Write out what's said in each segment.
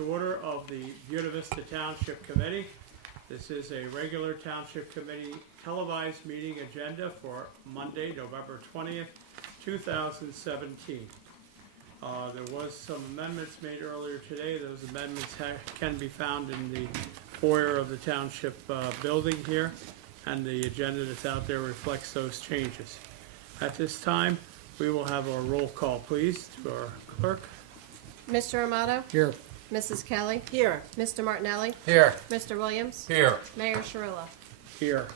to order of the Buena Vista Township Committee. This is a regular Township Committee televised meeting agenda for Monday, November 20th, 2017. There was some amendments made earlier today. Those amendments can be found in the foyer of the Township building here, and the agenda that's out there reflects those changes. At this time, we will have our roll call, please, to our clerk. Mr. Amato? Here. Mrs. Kelly? Here. Mr. Martinelli? Here. Mr. Williams? Here. Mayor Sciarilla? Here.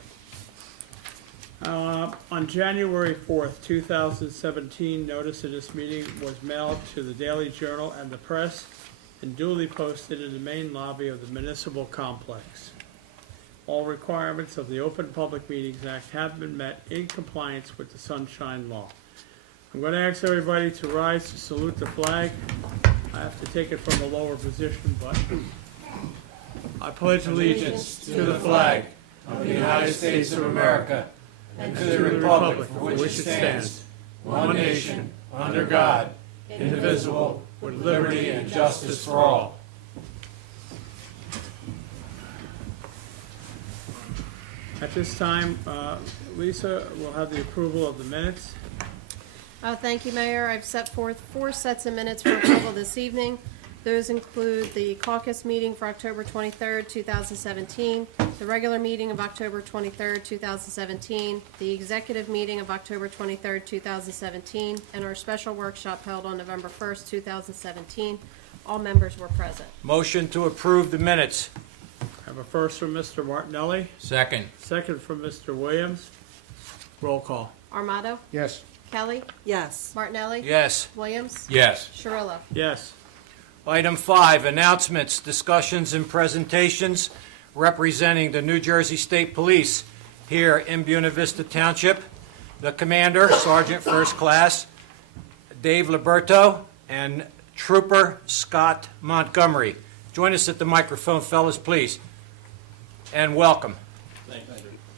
On January 4th, 2017, notice of this meeting was mailed to the Daily Journal and the press and duly posted in the main lobby of the municipal complex. All requirements of the Open Public Meetings Act have been met in compliance with the Sunshine Law. I'm going to ask everybody to rise to salute the flag. I have to take it from a lower position, but I pledge allegiance to the flag of the United States of America and to the republic for which it stands, one nation, under God, indivisible, with liberty and justice for all. At this time, Lisa will have the approval of the minutes. Thank you, Mayor. I've set forth 4 sets of minutes for approval this evening. Those include the caucus meeting for October 23rd, 2017, the regular meeting of October 23rd, 2017, the executive meeting of October 23rd, 2017, and our special workshop held on November 1st, 2017. All members were present. Motion to approve the minutes. I have a first from Mr. Martinelli, Second. second from Mr. Williams. Roll call. Armato? Yes. Kelly? Yes. Martinelli? Yes. Williams? Yes. Sciarilla? Yes. Item 5, announcements, discussions, and presentations representing the New Jersey State Police here in Buena Vista Township. The Commander, Sergeant First Class Dave Liberto, and Trooper Scott Montgomery. Join us at the microphone, fellas, please, and welcome.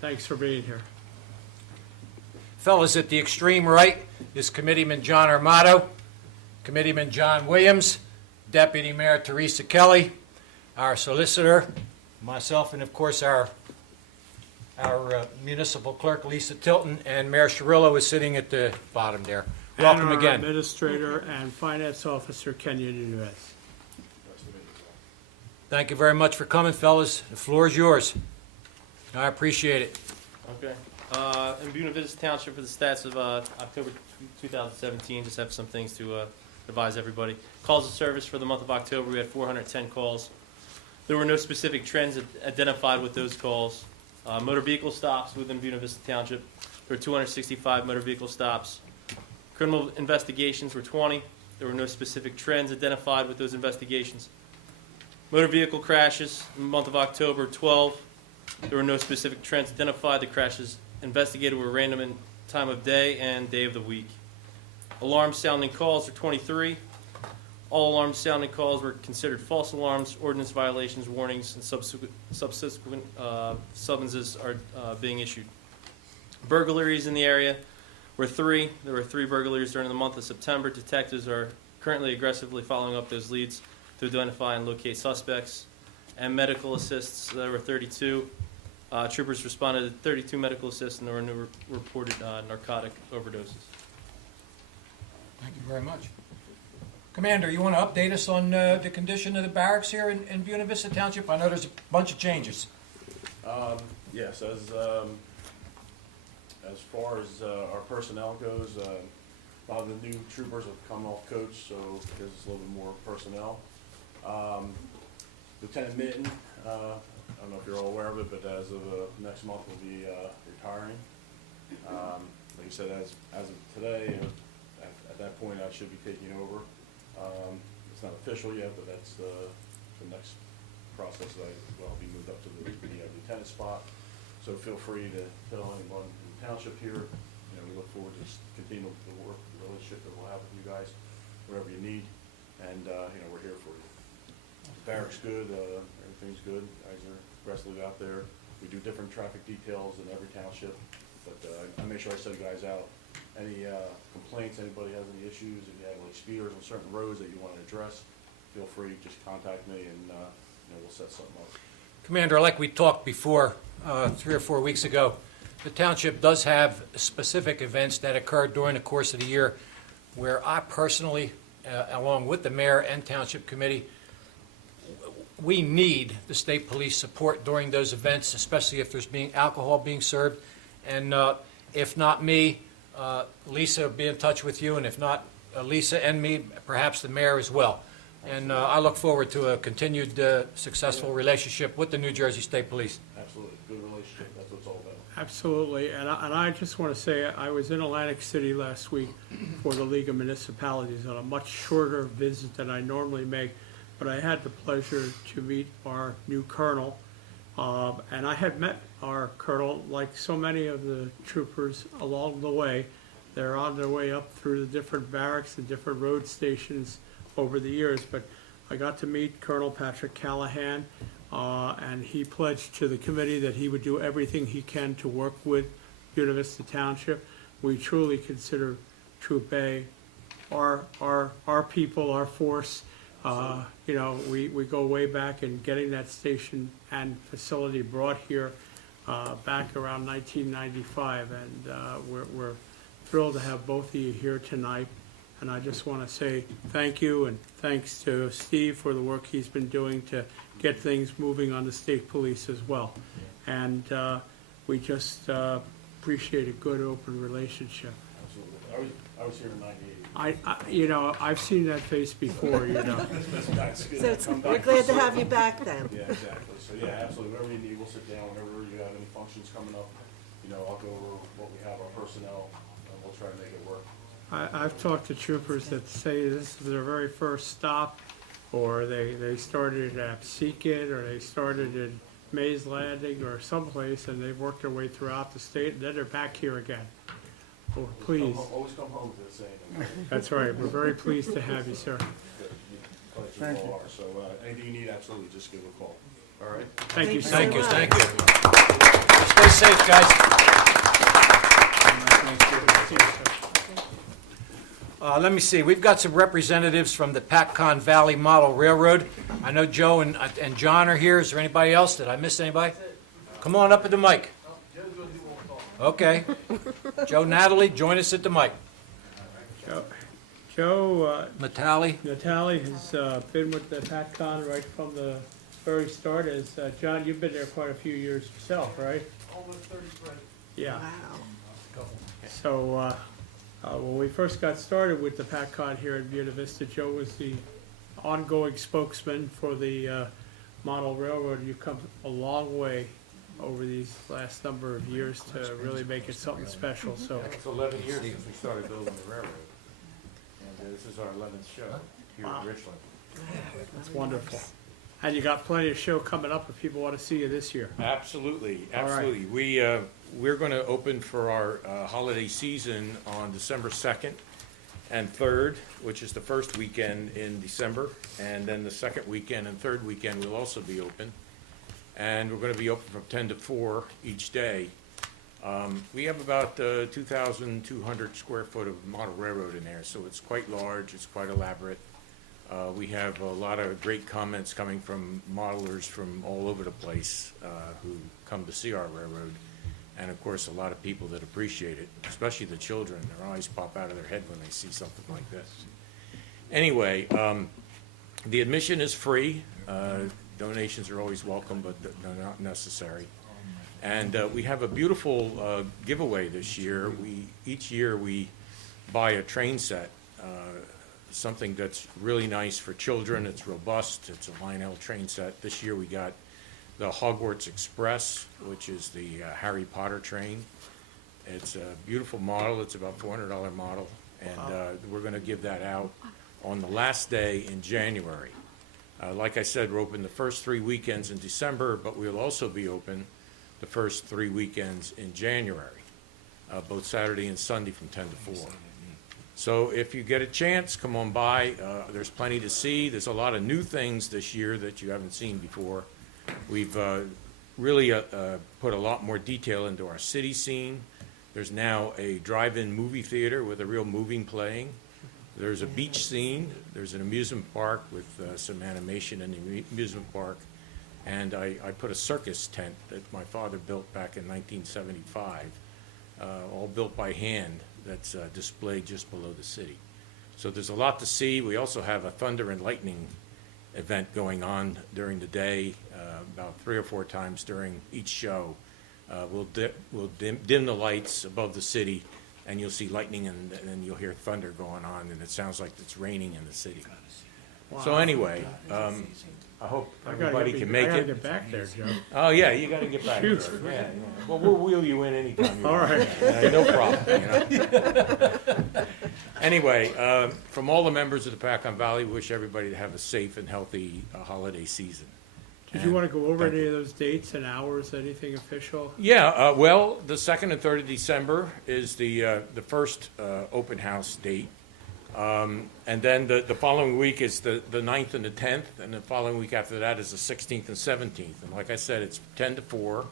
Thanks for being here. Fellas, at the extreme right is Committeeman John Armato, Committeeman John Williams, Deputy Mayor Teresa Kelly, our solicitor, myself, and of course our municipal clerk Lisa Tilton, and Mayor Sciarilla is sitting at the bottom there. Welcome and our again. Administrator and Finance Officer Kenya Nunez. Thank you very much for coming, fellas. The floor is yours. I appreciate it. Okay. In Buena Vista Township for the stats of October 2017, just have some things to advise everybody. Calls of service for the month of October, we had 410 calls. There were no specific trends identified with those calls. Motor vehicle stops within Buena Vista Township, there were 265 motor vehicle stops. Criminal investigations were 20. There were no specific trends identified with those investigations. Motor vehicle crashes in the month of October, 12. There were no specific trends identified. The crashes investigated were random in time of day and day of the week. Alarm sounding calls were 23. All alarm sounding calls were considered false alarms. Ordinance violations, warnings, and subsequent summonses are being issued. Burglaries in the area were 3. There were 3 burglaries during the month of September. Detectives are currently aggressively following up those leads to identify and locate suspects. And medical assists, there were 32. Troopers responded to 32 medical assists, and there were no reported narcotic overdoses. Thank you very much. Commander, you want to update us on the condition of the barracks here in Buena Vista Township? I know there's a bunch of changes. Yes, as far as our personnel goes, a lot of the new troopers have come off coach, so there's a little bit more personnel. Lieutenant Mitten, I don't know if you're all aware of it, but as of next month will be retiring. Like you said, as of today, at that point I should be taking over. It's not official yet, but that's the next process. I'll be moved up to the lieutenant spot. So feel free to tell anyone in the township here. We look forward to just continuing the work, the relationship that we'll have with you guys, whatever you need, and we're here for you. The barracks good, everything's good. Guys are aggressively out there. We do different traffic details in every township, but I make sure I send guys out. Any complaints, anybody has any issues, if you have like speeders on certain roads that you want to address, feel free, just contact me and, we'll set something up. Commander, like we talked before, 3 or 4 weeks ago, the township does have specific events that occur during the course of the year where I personally, along with the mayor and township committee, we need the state police support during those events, especially if there's alcohol being served. And if not me, Lisa will be in touch with you, and if not Lisa and me, perhaps the mayor as well. And I look forward to a continued successful relationship with the New Jersey State Police. Absolutely, good relationship, that's what it's all about. Absolutely, and I just want to say, I was in Atlantic City last week for the League of Municipalities on a much shorter visit than I normally make, but I had the pleasure to meet our new colonel, and I had met our colonel, like so many of the troopers along the way. They're on their way up through the different barracks and different road stations over the years, but I got to meet Colonel Patrick Callahan, and he pledged to the committee that he would do everything he can to work with Buena Vista Township. We truly consider Troop A our people, our force. We go way back in getting that station and facility brought here back around 1995, and we're thrilled to have both of you here tonight. And I just want to say thank you, and thanks to Steve for the work he's been doing to get things moving on the state police as well. And we just appreciate a good, open relationship. Absolutely. I was here in '98. I've seen that face before, That's good. So Come we're back. glad to have you back then. Yeah, exactly. So, yeah, absolutely. Whatever you need, we'll sit down. Whenever you have any functions coming up, I'll go over what we have, our personnel, and we'll try to make it work. I've talked to troopers that say this is their very first stop, or they started at Seacon, or they started in Mays Landing or someplace, and they've worked their way throughout the state, and then they're back here again. Oh, please. Always come home to the same. That's right. We're very pleased to have you, sir. Thank you. So anything you need, absolutely, just give a call. All right? Thank you so Thank you, much. thank you. Stay safe, guys. Let me see, we've got some representatives from the Patcon Valley Model Railroad. I know Joe and John are here. Is there anybody else? Did I miss anybody? Come on up at the mic. Okay. Joe, Natalie, join us at the mic. Joe, Natalie? Natalie has been with the PatCon right from the very start. As John, you've been there quite a few years yourself, right? Almost 33. Yeah. Wow. So when we first got started with the PatCon here in Buena Vista, Joe was the ongoing spokesman for the model railroad. You've come a long way over these last number of years to really make it something special. So It's 11 years since we started building the railroad, and this is our 11th show here Wow. in Richland. that's wonderful. And you got plenty of show coming up if people want to see you this year. Absolutely, All right. absolutely. We're going to open for our holiday season on December 2nd and 3rd, which is the first weekend in December, and then the second weekend and third weekend will also be open. And we're going to be open from 10 to 4 each day. We have about 2,200 square foot of model railroad in there, so it's quite large, it's quite elaborate. We have a lot of great comments coming from modelers from all over the place who come to see our railroad. And of course, a lot of people that appreciate it, especially the children. Their eyes pop out of their head when they see something like this. Anyway, the admission is free. Donations are always welcome, but they're not necessary. And we have a beautiful giveaway this year. Each year we buy a train set, something that's really nice for children. It's robust. It's a Lionel train set. This year we got the Hogwarts Express, which is the Harry Potter train. It's a beautiful model. It's about $400 model, and we're going to give that out on the last day in January. Like I said, we're open the first 3 weekends in December, but we'll also be open the first 3 weekends in January, both Saturday and Sunday from 10 to 4. So if you get a chance, come on by. There's plenty to see. There's a lot of new things this year that you haven't seen before. We've really put a lot more detail into our city scene. There's now a drive-in movie theater with a real movie playing. There's a beach scene, there's an amusement park with some animation in the amusement park, and I put a circus tent that my father built back in 1975, all built by hand, that's displayed just below the city. So there's a lot to see. We also have a thunder and lightning event going on during the day, about 3 or 4 times during each show. We'll dim the lights above the city, and you'll see lightning, and then you'll hear thunder going on, and it sounds like it's raining in the city. So anyway, I hope everybody can make I gotta it. get back there, Joe. Oh, yeah, you gotta get back there. Shoot. Yeah. Well, we'll wheel you in anytime you All want. right. No problem, you know. Anyway, from all the members of the Pac-On Valley, we wish everybody to have a safe and healthy holiday season. Did you want to go over any of those dates and hours, anything official? Yeah, well, the 2nd and 3rd of December is the first open house date. And then the following week is the 9th and the 10th, and the following week after that is the 16th and 17th. And like I said, it's 10 to 4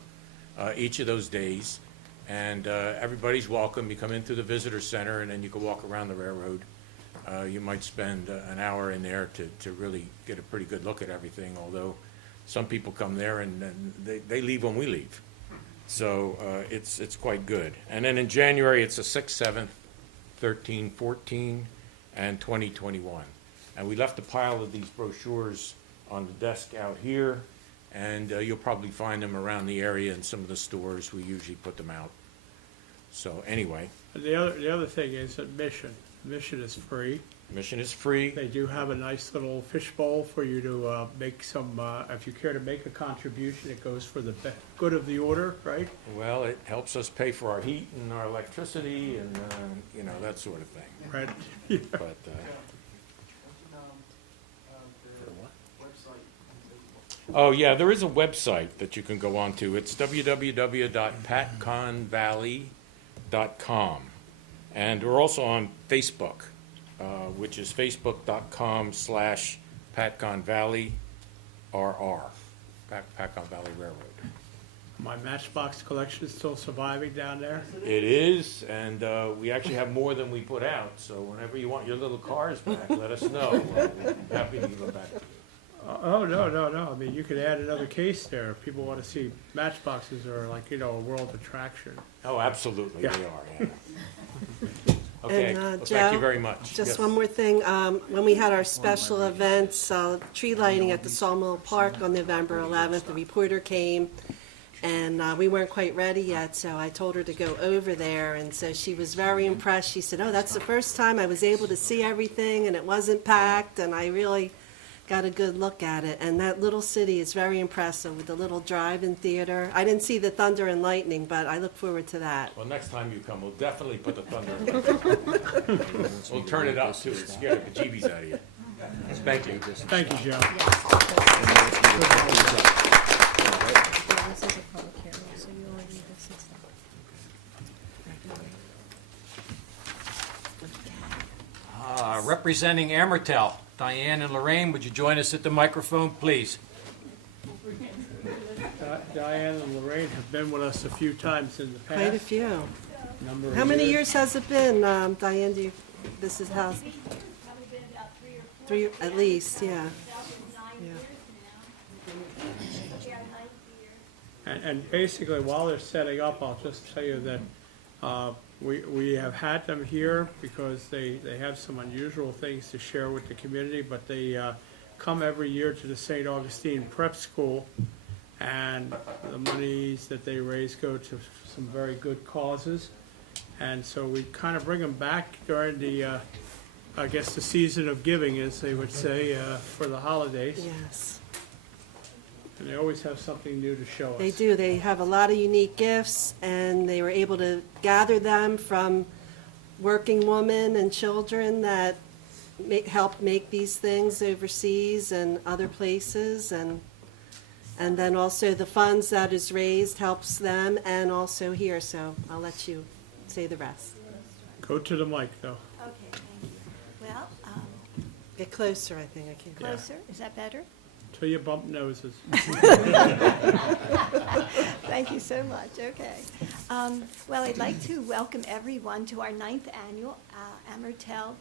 each of those days. And everybody's welcome. You come in through the visitor center, and then you can walk around the railroad. You might spend an hour in there to really get a pretty good look at everything, although some people come there and they leave when we leave. So it's quite good. And then in January, it's the 6th, 7th, 13, 14, and 2021. And we left a pile of these brochures on the desk out here, and you'll probably find them around the area in some of the stores. We usually put them out. So anyway, The other thing is admission. Admission is free. admission is free. They do have a nice little fishbowl for you to make some, if you care to make a contribution, it goes for the good of the order, right? Well, it helps us pay for our heat and our electricity and, that sort of thing. Right. But, oh, yeah, there is a website that you can go on to. It's www.patconvalley.com. And we're also on Facebook, which is facebook.com/PatconValleyRR, Patcon Valley Railroad. My Matchbox collection is still surviving down there. It is, and we actually have more than we put out, so whenever you want your little cars back, let us know. We're happy to give them back to you. Oh, no. I mean, you could add another case there. If people want to see Matchboxes are like, a world attraction. Oh, absolutely, Yeah. they are, yeah. Okay, And, well, thank Joe, you very much. Just Yes. one more thing. When we had our special events, tree lighting at the Sawmill Park on November 11th, the reporter came, and we weren't quite ready yet, so I told her to go over there, and so she was very impressed. She said, "Oh, that's the first time I was able to see everything, and it wasn't packed, and I really got a good look at it." And that little city is very impressive with the little drive-in theater. I didn't see the thunder and lightning, but I look forward to that. Well, next time you come, we'll definitely put the thunder. We'll turn it up too, scare the bejeebies out of you. Thank you. Thank you, Joe. Yeah, this is a public hearing, so you only read this and stuff. Representing Amertel, Diane and Lorraine, would you join us at the microphone, please? Diane and Lorraine have been with us a few times in the past. Quite a few. Number of How many years has it been, Diane? This is how, Probably been about 3 or 4. 3, at least, yeah. 9 Yeah. years now. Yeah, 9 years. And basically, while they're setting up, I'll just tell you that we have had them here because they have some unusual things to share with the community, but they come every year to the St. Augustine Prep School, and the monies that they raise go to some very good causes. And so we kind of bring them back during the, I guess, the season of giving, as they would say, for the holidays. Yes. And they always have something new to show us. They do. They have a lot of unique gifts, and they were able to gather them from working women and children that help make these things overseas and other places, and then also the funds that is raised helps them and also here. So I'll let you say the rest. Go to the mic, though. Okay, thank you. Well, Get closer, I think. I can't. closer, is that better? Till you bump noses. Thank you so much, okay. Well, I'd like to welcome everyone to our 9th annual Amertel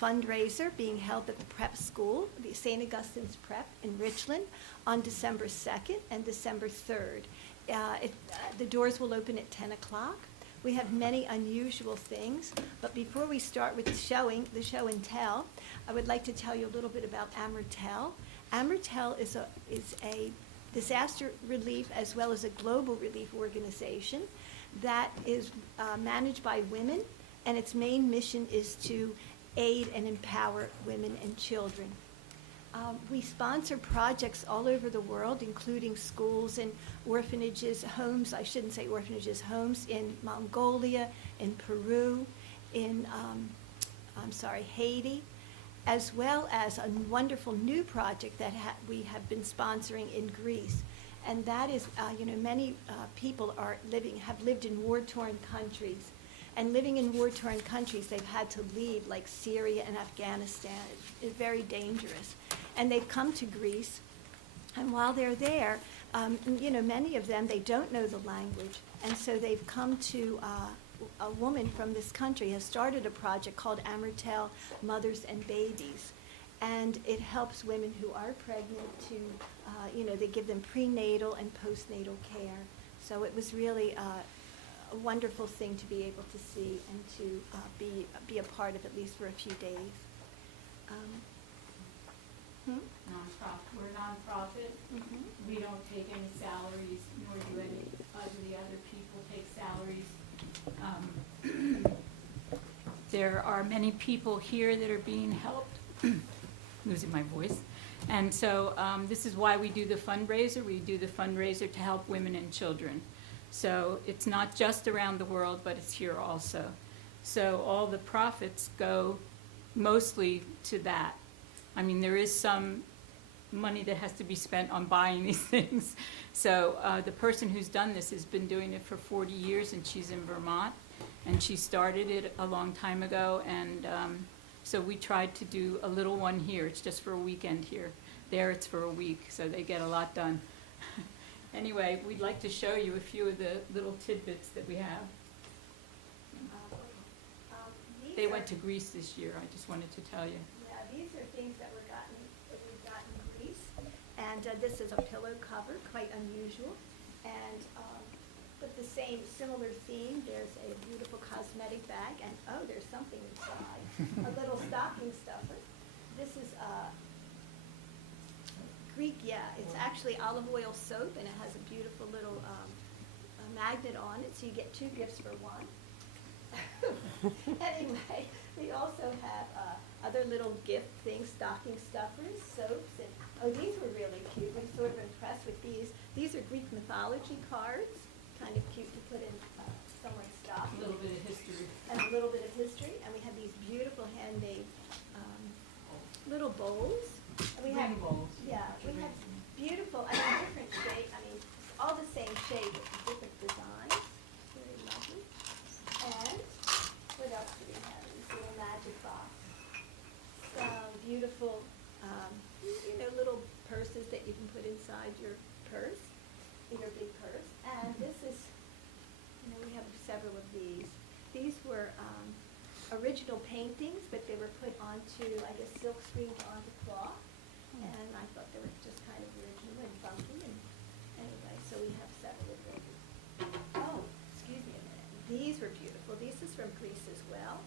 fundraiser being held at the prep school, the St. Augustine's Prep in Richland, on December 2nd and December 3rd. The doors will open at 10 o'clock. We have many unusual things, but before we start with the show and tell, I would like to tell you a little bit about Amritel. Amritel is a disaster relief as well as a global relief organization that is managed by women, and its main mission is to aid and empower women and children. We sponsor projects all over the world, including schools and orphanages, homes, I shouldn't say orphanages, homes in Mongolia, in Peru, in, Haiti, as well as a wonderful new project that we have been sponsoring in Greece. And that is, many people have lived in war-torn countries. And living in war-torn countries, they've had to leave, like Syria and Afghanistan. It's very dangerous. And they've come to Greece, and while they're there, many of them, they don't know the language. And so they've come to, a woman from this country has started a project called Amritel Mothers and Babies. And it helps women who are pregnant to, they give them prenatal and postnatal care. So it was really a wonderful thing to be able to see and to be a part of, at least for a few days. Nonprofit. We're a nonprofit. Mhm. We don't take any salaries, nor do any of the other people take salaries. There are many people here that are being helped. Losing my voice. And so this is why we do the fundraiser. We do the fundraiser to help women and children. So it's not just around the world, but it's here also. So all the profits go mostly to that. I mean, there is some money that has to be spent on buying these things. So the person who's done this has been doing it for 40 years, and she's in Vermont. And she started it a long time ago, and so we tried to do a little one here. It's just for a weekend here. There it's for a week, so they get a lot done. Anyway, we'd like to show you a few of the little tidbits that we have. They went to Greece this year, I just wanted to tell you. Yeah, these are things that we've gotten in Greece. And this is a pillow cover, quite unusual. And but the similar theme, there's a beautiful cosmetic bag, and oh, there's something inside, a little stocking stuffer. This is Greek, yeah, it's actually olive oil soap, and it has a beautiful little magnet on it, so you get two gifts for one. Anyway, we also have other little gift things, stocking stuffers, soaps, and oh, these were really cute. We're sort of impressed with these. These are Greek mythology cards, kind of cute to put in someone's stocking. A little bit of history. And a little bit of history, and we have these beautiful handmade little bowls. And we have, Ring bowls. yeah, we have beautiful, different shape, all the same shape, but different designs. Very lovely. And what else do we have? This little magic box. Some beautiful, little purses that you can put inside your purse, in your big purse. And this is, we have several of these. These were original paintings, but they were put onto, silk screens onto cloth. And I thought they were just kind of original and funky. And anyway, so we have several of those. Oh, excuse me a minute. These were beautiful. This is from Greece as well.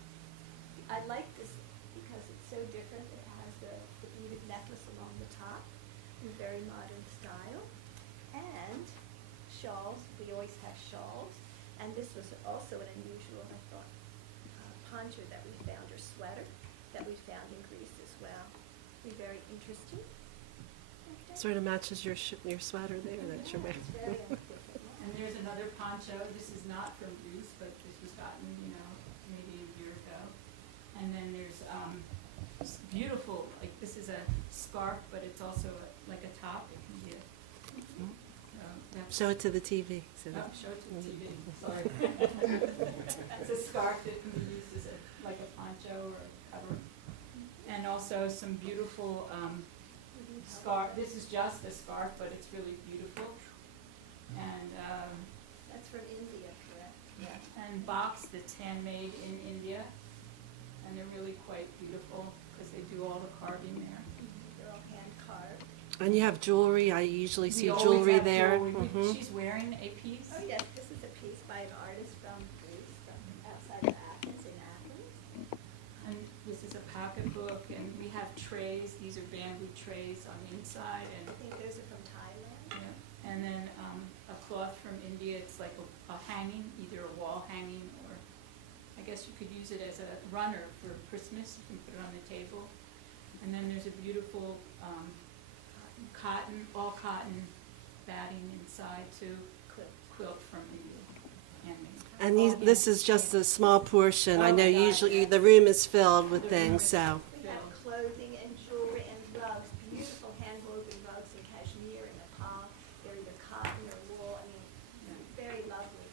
I like this because it's so different. It has the beaded necklace along the top in very modern style. And shawls. We always have shawls. And this was also an unusual, I thought, poncho that we found, or sweater that we found in Greece as well. Very interesting. Okay. Sort of matches your sweater there that you're wearing. It's very different. And there's another poncho. This is not from Greece, but this was gotten, maybe a year ago. And then there's this beautiful, this is a scarf, but it's also like a top. It can be a. Show it to the TV. So Oh, show it to the TV. Sorry. It's a scarf that can be used as like a poncho or a cover. And also some beautiful scarf. This is just a scarf, but it's really beautiful. And That's from India, correct? yeah, and box that's handmade in India, and they're really quite quite beautiful because they do all the carving there. They're all hand carved. And you have jewelry. I usually see We always jewelry have there. jewelry. Mhm. She's wearing a piece. Oh, yes, this is a piece by an artist from Greece, from outside of Athens, in Athens. And this is a pocketbook, and we have trays. These are bamboo trays on the inside, I think those are from Thailand. and then a cloth from India. It's like a hanging, either a wall hanging, or I guess you could use it as a runner for Christmas. You can put it on the table. And then there's a beautiful cotton, all cotton batting inside too, quilt from India, handmade. And All this is just a small portion. I Oh know my God, usually yes. the room is filled with The room things, is- so. We have clothing and jewelry and rugs, beautiful hand-woven rugs in cashmere and Nepal. They're either cotton or wool, I mean, very lovely.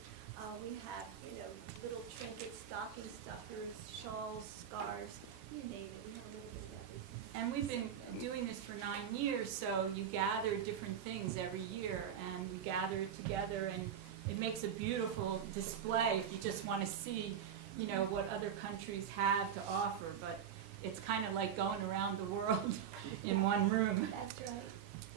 We have, little trinkets, stocking stuffers, shawls, scarves, you name it, we have a little bit of everything. And we've been doing this for 9 years, so you gather different things every year, and we gather it together, and it makes a beautiful display if you just want to see, what other countries have to offer. But it's kind of like going around the world in one room. That's right.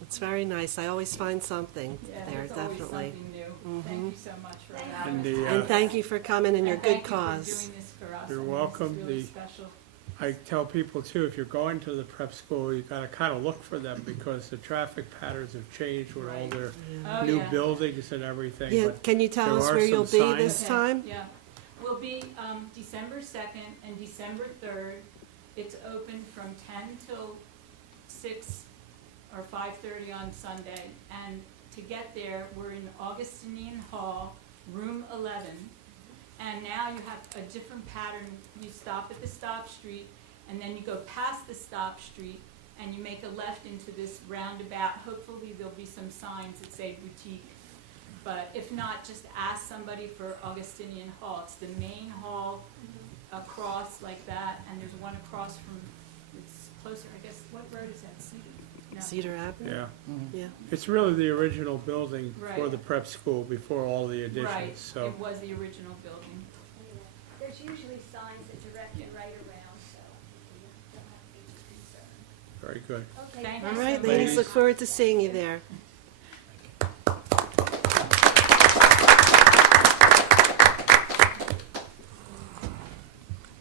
It's very nice. I always find something Yeah, there, there's always definitely. something new. Thank you so much for Thank allowing you. us. And And thank you for coming and your And good thank you for cause. doing this for us. You're I mean, welcome. This is really The- special. I tell people too, if you're going to the prep school, you gotta kind of look for them because the traffic patterns have changed with all Right. their Oh, new yeah. buildings and everything. Yeah, But can you tell there us are where you'll some be this signs. time? Yeah, we'll be December 2nd and December 3rd. It's open from 10 till 6 or 5:30 on Sunday. And to get there, we're in Augustinian Hall, room 11. And now you have a different pattern. You stop at the stop street, and then you go past the stop street, and you make a left into this roundabout. Hopefully, there'll be some signs that say boutique. But if not, just ask somebody for Augustinian Hall. It's the main hall across like that, and there's one across from, it's closer, I guess, what road is that, Cedar? No. Cedar Avenue? Yeah, Yeah. it's really the original building for Right. the prep school before all the Right, additions, so. it was the original building. Anyway, there's usually signs that direct you Yeah. right around, so you don't have to be too concerned. Very good. Okay, Thank All you so right, much. ladies, look forward to seeing you there.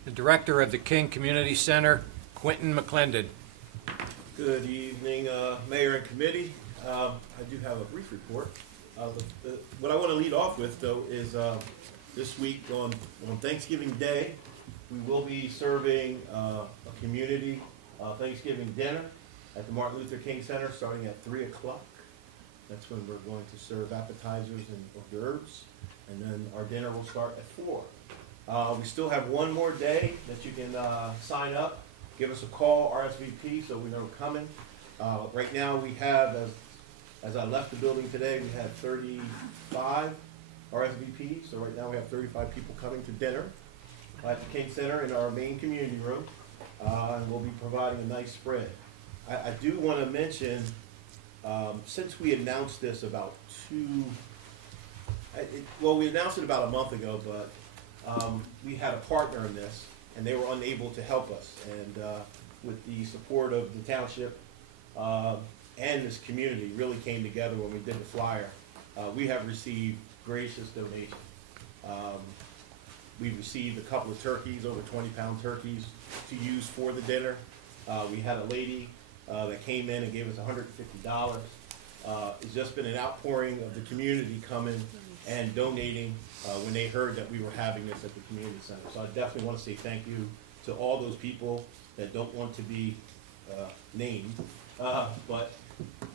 The Director of the King Community Center, Quentin McClendon. Good evening, Mayor and Committee. I do have a brief report. What I want to lead off with, though, is this week on Thanksgiving Day, we will be serving a community Thanksgiving dinner at the Martin Luther King Center starting at 3 o'clock. That's when we're going to serve appetizers and hors d'oeuvres, and then our dinner will start at 4. We still have one more day that you can sign up. Give us a call, RSVP, so we know we're coming. Right now, we have, as I left the building today, we had 35 RSVPs. So right now, we have 35 people coming to dinner at the King Center in our main community room. And we'll be providing a nice spread. I do want to mention, since we announced this about we announced it about a month ago, but we had a partner in this, and they were unable to help us. And with the support of the township and this community, really came together when we did the flyer. We have received gracious donations. We received a couple of turkeys, over 20-pound turkeys, to use for the dinner. We had a lady that came in and gave us $150. It's just been an outpouring of the community coming and donating when they heard that we were having this at the community center. So I definitely want to say thank you to all those people that don't want to be named, but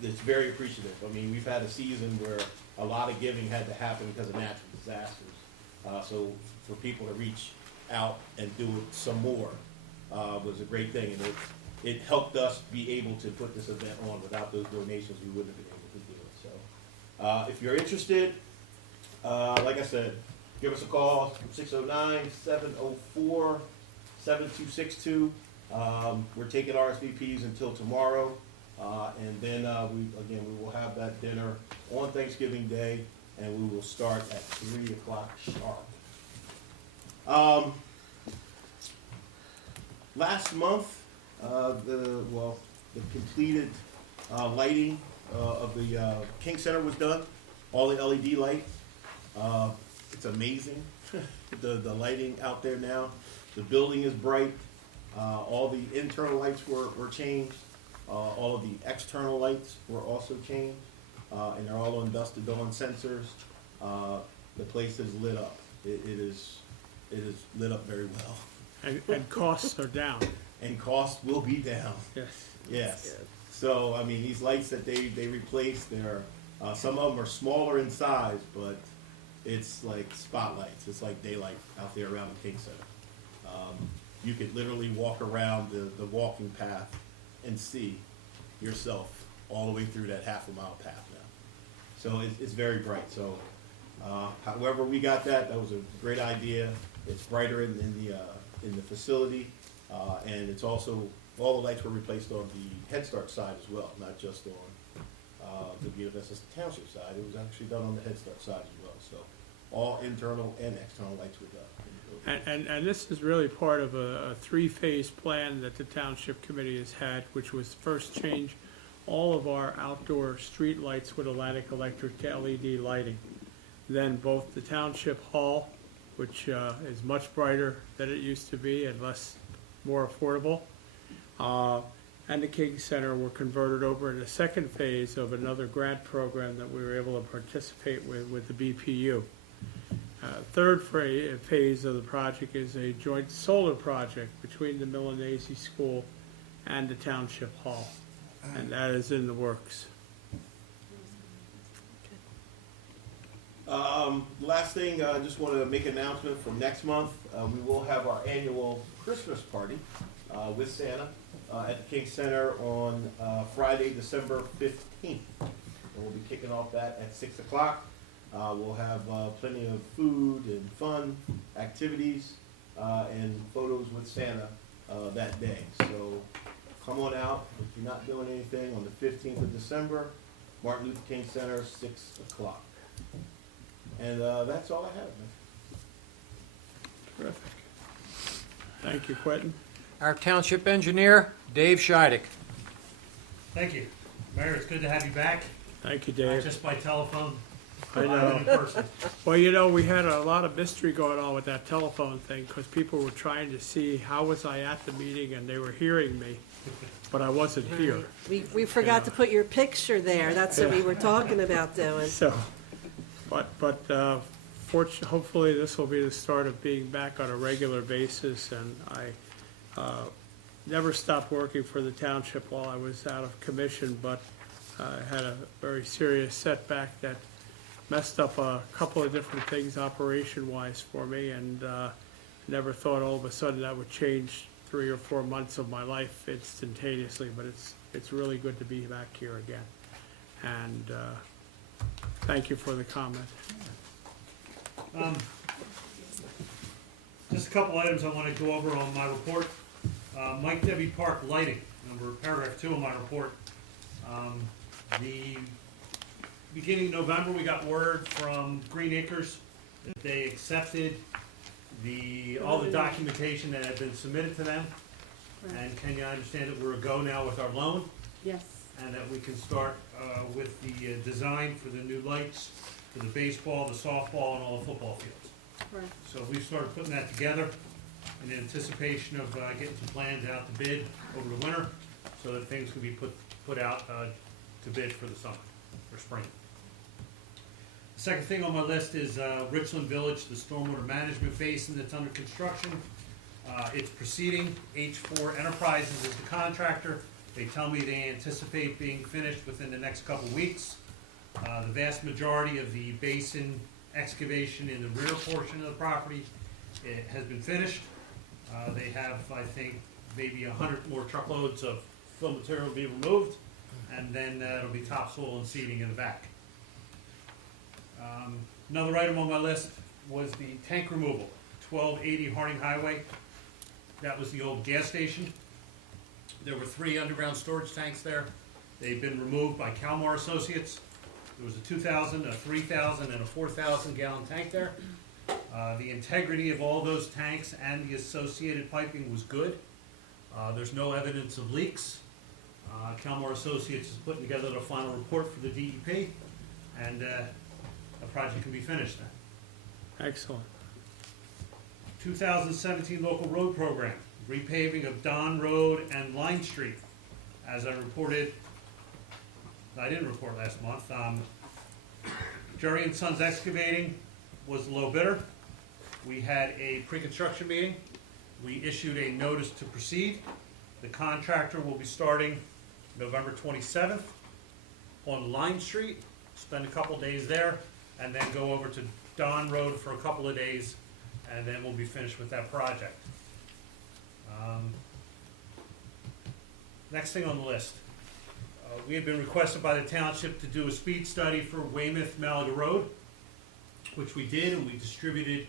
it's very appreciative. I mean, we've had a season where a lot of giving had to happen because of natural disasters. So for people to reach out and do it some more was a great thing, and it helped us be able to put this event on. Without those donations, we wouldn't have been able to do it. So if you're interested, like I said, give us a call, 609-704-7262. We're taking RSVPs until tomorrow, and then we will have that dinner on Thanksgiving Day, and we will start at 3 o'clock sharp. Last month, the completed lighting of the King Center was done. All the LED lights. It's amazing, the lighting out there now. The building is bright. All the internal lights were changed. All of the external lights were also changed, and they're all on dusted dawn sensors. The place is lit up. It is lit up very well. And costs are down. And cost will be down. Yes. Yes. So I mean, these lights that they replaced, they're some of them are smaller in size, but it's like spotlights. It's like daylight out there around the King Center. You could literally walk around the walking path and see yourself all the way through that half-a-mile path now. So it's very bright. So however we got that was a great idea. It's brighter in the facility, and it's also all the lights were replaced on the Head Start side as well, not just on the Buena Vista Township side. It was actually done on the Head Start side as well. So all internal and external lights were done. And this is really part of a three-phase plan that the Township Committee has had, which was first change all of our outdoor street lights with Atlantic Electric to LED lighting. Then both the Township Hall, which is much brighter than it used to be and more affordable, and the King Center were converted over in the second phase of another grant program that we were able to participate with the BPU. Third phase of the project is a joint solar project between the Milanese School and the Township Hall, and that is in the works. Last thing, I just want to make an announcement for next month. We will have our annual Christmas party with Santa at the King Center on Friday, December 15th. And we'll be kicking off that at 6 o'clock. We'll have plenty of food and fun activities and photos with Santa that day. So come on out. If you're not doing anything, on the 15th of December, Martin Luther King Center, 6 o'clock. And that's all I have, man. Terrific. Thank you, Quentin. Our Township Engineer, Dave Scheidick. Thank you. Mayor, it's good to have you back, Thank you, not Dave. just by telephone, I but know. in person. Well, we had a lot of mystery going on with that telephone thing because people were trying to see how was I at the meeting and they were hearing me, but I wasn't here. We forgot to put your picture there. That's what we were talking about doing. So, but hopefully this will be the start of being back on a regular basis, and I never stopped working for the township while I was out of commission, but I had a very serious setback that messed up a couple of different things operation-wise for me, and never thought all of a sudden that would change 3 or 4 months of my life instantaneously, but it's really good to be back here again. And thank you for the comment. Just a couple items I want to go over on my report. Mike Debbie Park lighting, paragraph 2 of my report. The beginning of November, we got word from Green Acres that they accepted all the documentation that had been submitted to them. And Kenya, I understand that we're a go now with our loan, Yes. and that we can start with the design for the new lights for the baseball, the softball, and all the football fields. Right. So we started putting that together in anticipation of getting some plans out to bid over the winter, so that things can be put out to bid for the summer, or spring. The second thing on my list is Richland Village, the stormwater management basin that's under construction. It's proceeding. H4 Enterprises is the contractor. They tell me they anticipate being finished within the next couple weeks. The vast majority of the basin excavation in the rear portion of the property has been finished. They have, I think, maybe 100 more truckloads of fill material to be removed, and then it'll be topsoil and seeding in the back. Another item on my list was the tank removal, 1280 Harding Highway. That was the old gas station. There were 3 underground storage tanks there. They've been removed by Calmar Associates. There was a 2,000, a 3,000, and a 4,000 gallon tank there. The integrity of all those tanks and the associated piping was good. There's no evidence of leaks. Calmore Associates is putting together the final report for the DEP, and the project can be finished then. Excellent. 2017 local road program, repaving of Don Road and Line Street. As I reported, I didn't report last month, Jerry and Sons Excavating was the low bidder. We had a pre-construction meeting. We issued a notice to proceed. The contractor will be starting November 27th on Line Street, spend a couple days there, and then go over to Don Road for a couple of days, and then we'll be finished with that project. Next thing on the list. We had been requested by the township to do a speed study for Weymouth-Malaga Road, which we did, and we distributed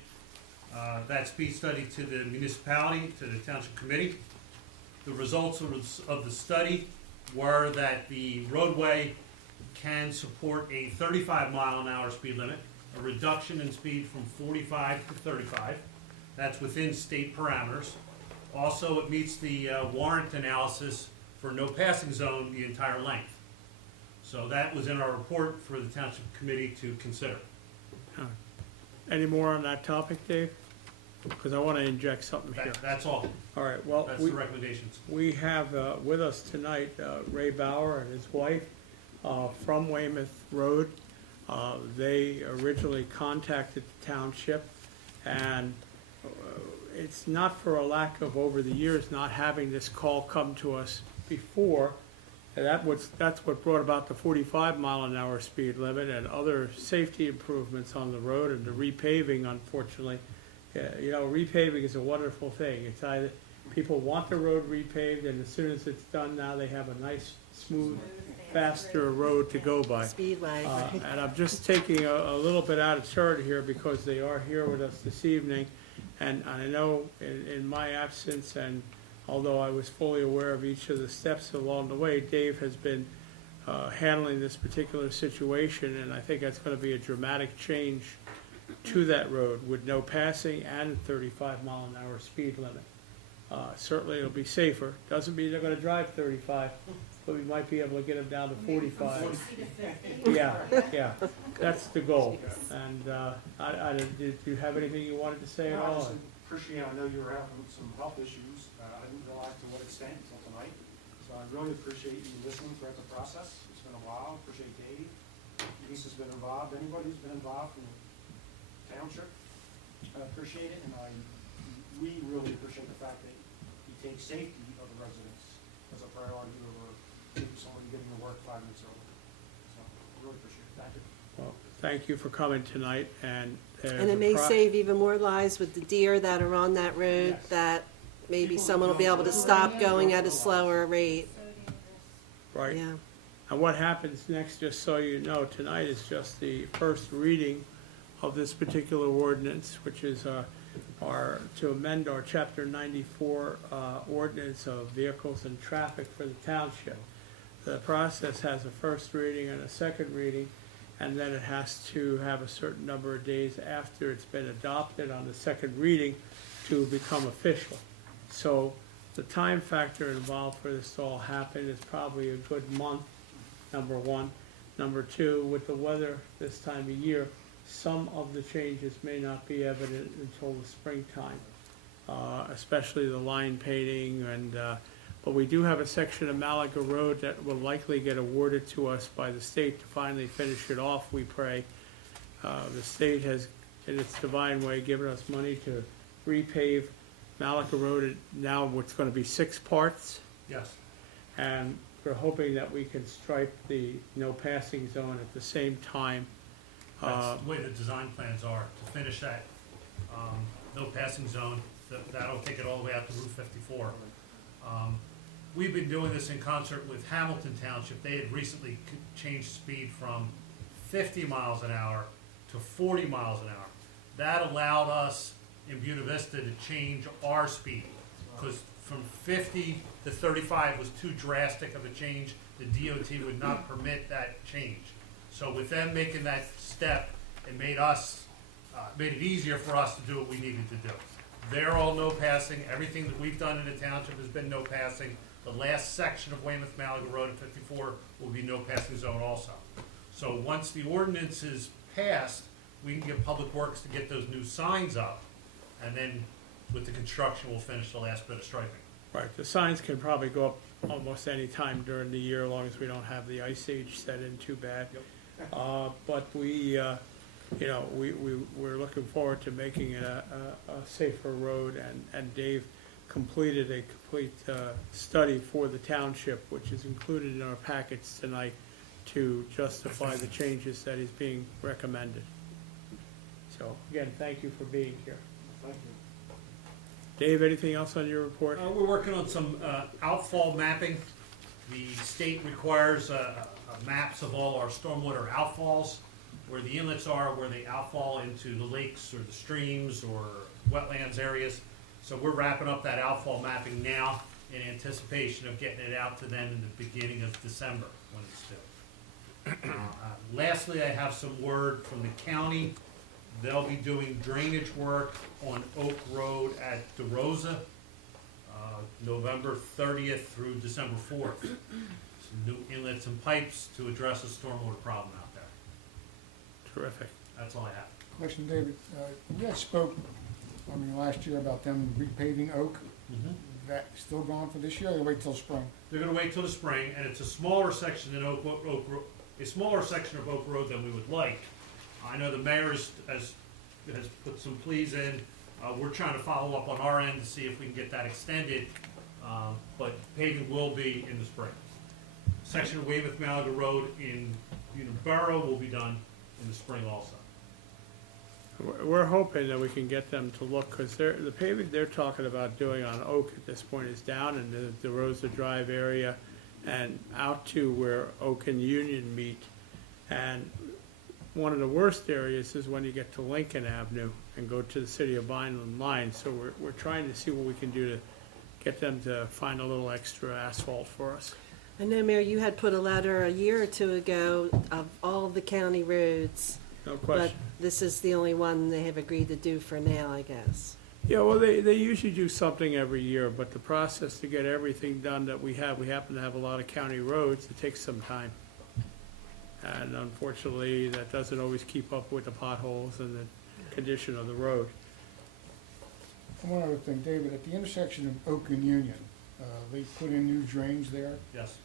that speed study to the municipality, to the township committee. The results of the study were that the roadway can support a 35-mile-an-hour speed limit, a reduction in speed from 45 to 35. That's within state parameters. Also, it meets the warrant analysis for no passing zone the entire length. So that was in our report for the township committee to consider. Any more on that topic, Dave? Because I want to inject something here. That's all. All right, well, That's the recommendations. we have with us tonight Ray Bauer and his wife from Weymouth Road. They originally contacted the township, and it's not for a lack of, over the years, not having this call come to us before. And that's what brought about the 45-mile-an-hour speed limit and other safety improvements on the road, and the repaving, unfortunately. You know, repaving is a wonderful thing. It's either people want the road repaved, and as soon as it's done, now they have a nice, smooth, faster road to go by. Speedway. And I'm just taking a little bit out of turn here because they are here with us this evening. And I know in my absence, and although I was fully aware of each of the steps along the way, Dave has been handling this particular situation, and I think that's going to be a dramatic change to that road with no passing and 35-mile-an-hour speed limit. Certainly it'll be safer. Doesn't mean they're going to drive 35, but we might be able to get them down to 45. Yeah, that's the goal. And did you have anything you wanted to say at I all? just appreciate, I know you were having some health issues. I didn't realize to what extent until tonight. So I really appreciate you listening throughout the process. It's been a while. Appreciate Dave. Denise has been involved. Anybody who's been involved from the township, I appreciate it. And we really appreciate the fact that you take safety of the residents as a priority over maybe somebody getting to work 5 minutes early. So I really appreciate it. Thank you. Well, thank you for coming tonight, and And it may save even more lives with the deer that are on that road, Yes. that maybe someone will be able to stop going at a slower rate. Right. Yeah. And what happens next, just so you know, tonight is just the first reading of this particular ordinance, which is to amend our Chapter 94 ordinance of vehicles and traffic for the township. The process has a first reading and a second reading, and then it has to have a certain number of days after it's been adopted on the second reading to become official. So the time factor involved for this to all happen is probably a good month, number one. Number two, with the weather this time of year, some of the changes may not be evident until the springtime, especially the line painting. But we do have a section of Malaga Road that will likely get awarded to us by the state to finally finish it off, we pray. The state has, in its divine way, given us money to repave Malaga Road. Now it's going to be 6 parts, Yes. and we're hoping that we can stripe the no passing zone at the same time. That's the way the design plans are, to finish that, no passing zone, that'll take it all the way out to Route 54. We've been doing this in concert with Hamilton Township. They had recently changed speed from 50 miles an hour to 40 miles an hour. That allowed us in Buena Vista to change our speed, because from 50 to 35 was too drastic of a change. The DOT would not permit that change. So with them making that step, it made it easier for us to do what we needed to do. they're all no passing. Everything that we've done in the township has been no passing. The last section of Weymouth Malaga Road at 54 will be no passing zone also. So once the ordinance is passed, we can get Public Works to get those new signs up, and then with the construction, we'll finish the last bit of striping. Right, the signs can probably go up almost any time during the year, as long as we don't have the ice age set in too bad. But we, we're looking forward to making it a safer road, and Dave completed a complete study for the township, which is included in our packets tonight, to justify the changes that is being recommended. So, again, thank you for being here. Thank you. Dave, anything else on your report? We're working on some outfall mapping. The state requires maps of all our stormwater outfalls, where the inlets are, where they outfall into the lakes or the streams or wetlands areas. So we're wrapping up that outfall mapping now in anticipation of getting it out to them in the beginning of December when it's due. Lastly, I have some word from the county. They'll be doing drainage work on Oak Road at DeRosa, November 30th through December 4th. Some new inlets and pipes to address a stormwater problem out there. Terrific. That's all I have. Question, David. You guys spoke, last year about them repaving Oak. That still going for this year, or wait till spring? They're gonna wait till the spring, and it's a smaller section than a smaller section of Oak Road than we would like. I know the mayor has put some pleas in. We're trying to follow up on our end to see if we can get that extended, but paving will be in the spring. Section of Weymouth Malaga Road in Borough will be done in the spring also. We're hoping that we can get them to look, because the paving they're talking about doing on Oak at this point is down in the Rosa Drive area and out to where Oak and Union meet. And one of the worst areas is when you get to Lincoln Avenue and go to the City of Vineland line. So we're trying to see what we can do to get them to find a little extra asphalt for us. I know, Mayor, you had put a letter a year or two ago of all of the county roads, No but question. this is the only one they have agreed to do for now, I guess. Yeah, well, they usually do something every year, but the process to get everything done that we happen to have a lot of county roads, it takes some time. And unfortunately, that doesn't always keep up with the potholes and the condition of the road. And one other thing, David, at the intersection of Oak and Union, they put in new drains there. Yes.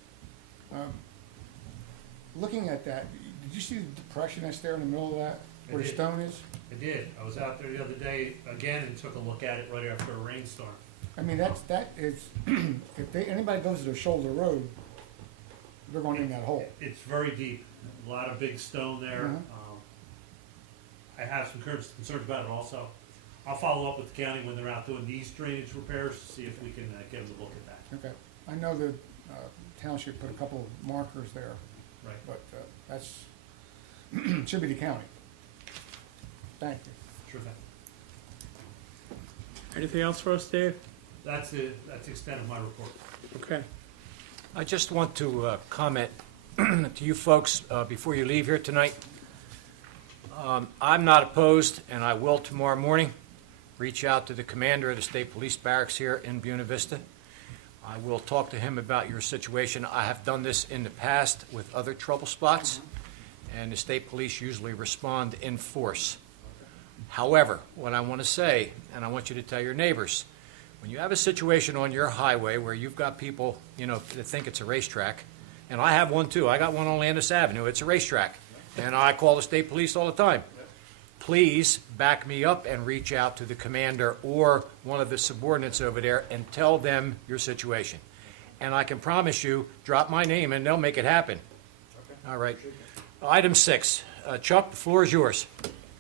Looking at that, did you see the depression that's there in the middle of that, where I the did. stone is? I did. I was out there the other day again and took a look at it right after a rainstorm. That is, if anybody goes to the shoulder road, they're going in that hole. It's very deep. A lot of big stone there. Mhm. I have some concerns about it also. I'll follow up with the county when they're out doing these drainage repairs to see if we can get them to look at that. Okay. I know the township put a couple of markers there, Right. but that's, should be the county. Thank you. Sure thing. Anything else for us, Dave? That's the extent of my report. Okay. I just want to comment to you folks before you leave here tonight. I'm not opposed, and I will tomorrow morning reach out to the commander of the State Police Barracks here in Buena Vista. I will talk to him about your situation. I have done this in the past with other trouble spots, and the state police usually respond in force. However, what I want to say, and I want you to tell your neighbors, when you have a situation on your highway where you've got people, that think it's a racetrack, and I have one too. I got one on Landis Avenue. It's a racetrack, and I call the state police all the time. Please back me up and reach out to the commander or one of the subordinates over there and tell them your situation. And I can promise you, drop my name and they'll make it happen. All right. Item 6. Chuck, the floor is yours.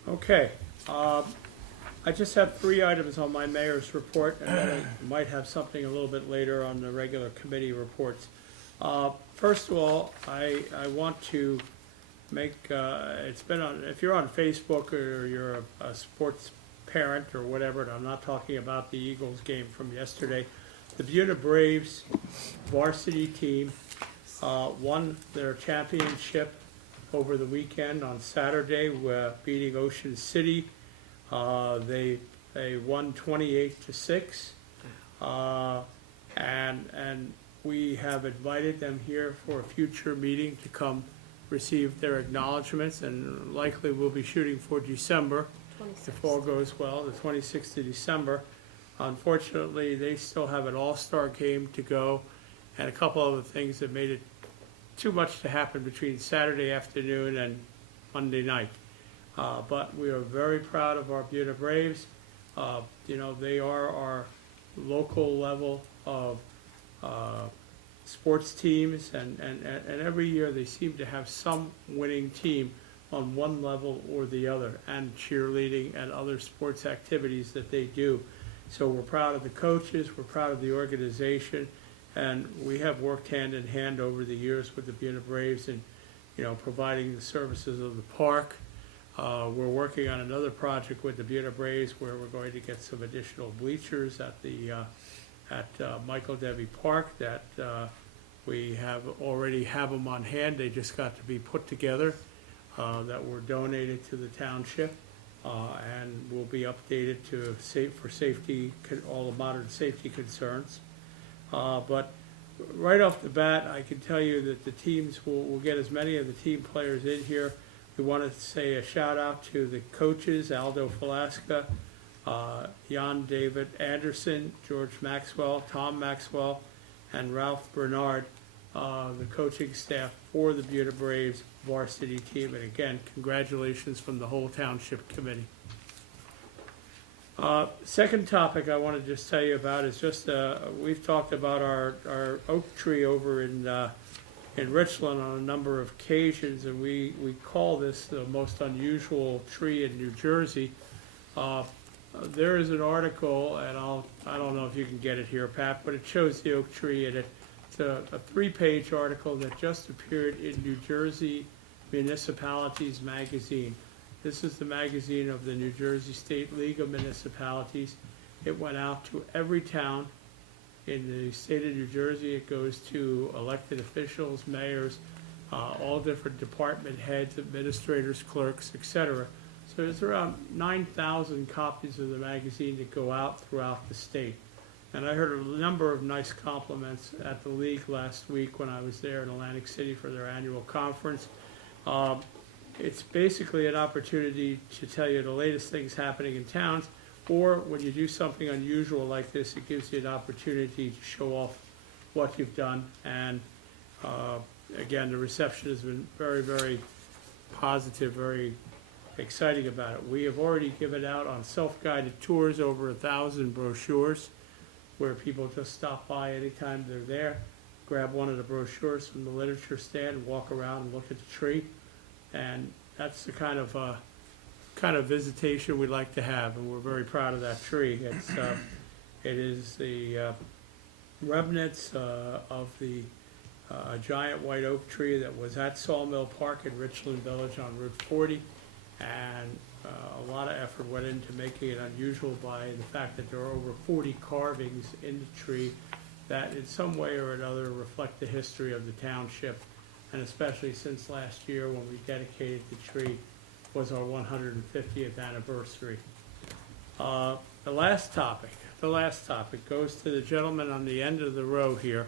Okay. I just have 3 items on my mayor's report, and then I might have something a little bit later on the regular committee reports. First of all, I want to make, it's been on, if you're on Facebook or you're a sports parent or whatever, and I'm not talking about the Eagles game from yesterday, the Buena Braves varsity team won their championship over the weekend on Saturday, beating Ocean City. They a 128-6. And we have invited them here for a future meeting to come receive their acknowledgements, and likely we'll be shooting for December, if all goes well, the 26th of December. Unfortunately, they still have an all-star game to go and a couple other things that made it too much to happen between Saturday afternoon and Monday night. But we are very proud of our Buena Braves. They are our local level of sports teams, and every year they seem to have some winning team on one level or the other, and cheerleading and other sports activities that they do. So we're proud of the coaches, we're proud of the organization, and we have worked hand in hand over the years with the Buena Braves and, providing the services of the park. We're working on another project with the Buena Braves where we're going to get some additional bleachers at the Michael Devi Park that we already have them on hand. They just got to be put together, that were donated to the township, and will be updated for safety, all the modern safety concerns. But right off the bat, I can tell you that the teams will get as many of the team players in here. We want to say a shout out to the coaches, Aldo Falasca, Jan David Anderson, George Maxwell, Tom Maxwell, and Ralph Bernard, the coaching staff for the Buena Braves varsity team. And again, congratulations from the whole township committee. Second topic I want to just tell you about is just, we've talked about our oak tree over in Richland on a number of occasions, and we call this the most unusual tree in New Jersey. There is an article, and I don't know if you can get it here, Pat, but it shows the oak tree, and it's a 3-page article that just appeared in New Jersey Municipalities Magazine. This is the magazine of the New Jersey State League of Municipalities. It went out to every town in the state of New Jersey. It goes to elected officials, mayors, all different department heads, administrators, clerks, etc. So there's around 9,000 copies of the magazine that go out throughout the state. And I heard a number of nice compliments at the league last week when I was there in Atlantic City for their annual conference. It's basically an opportunity to tell you the latest things happening in towns, or when you do something unusual like this, it gives you an opportunity to show off what you've done. And again, the reception has been very, very positive, very exciting about it. We have already given out on self-guided tours over 1,000 brochures where people just stop by anytime they're there, grab one of the brochures from the literature stand and walk around and look at the tree. And that's the kind of visitation we'd like to have, and we're very proud of that tree. It is the remnants of the giant white oak tree that was at Sawmill Park in Richland Village on Route 40, and a lot of effort went into making it unusual by the fact that there are over 40 carvings in the tree that in some way or another reflect the history of the township, and especially since last year when we dedicated the tree was our 150th anniversary. The last topic goes to the gentleman on the end of the row here.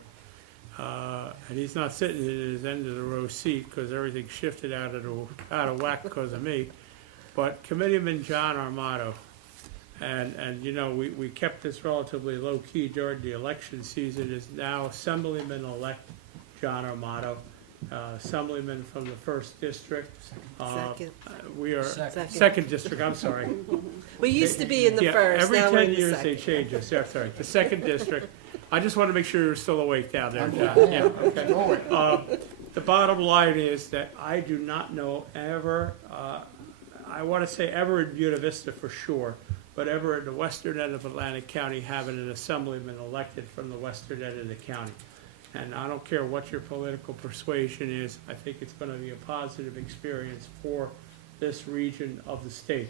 And he's not sitting in his end of the row seat because everything shifted out of whack because of me. But Committeeman John Armato, and we kept this relatively low key during the election season, is now Assemblyman-elect John Armato. Assemblyman from the 1st District. Second. We are Second. Second District, I'm sorry. We used to be in the first, Every now we're in 10 the years they second. change us. Yeah, sorry, the 2nd District. I just want to make sure you're still awake down there, John. Yeah, okay. The bottom line is that I do not know ever, I want to say ever in Buena Vista for sure, but ever in the western end of Atlantic County having an assemblyman elected from the western end of the county. And I don't care what your political persuasion is, I think it's going to be a positive experience for this region of the state.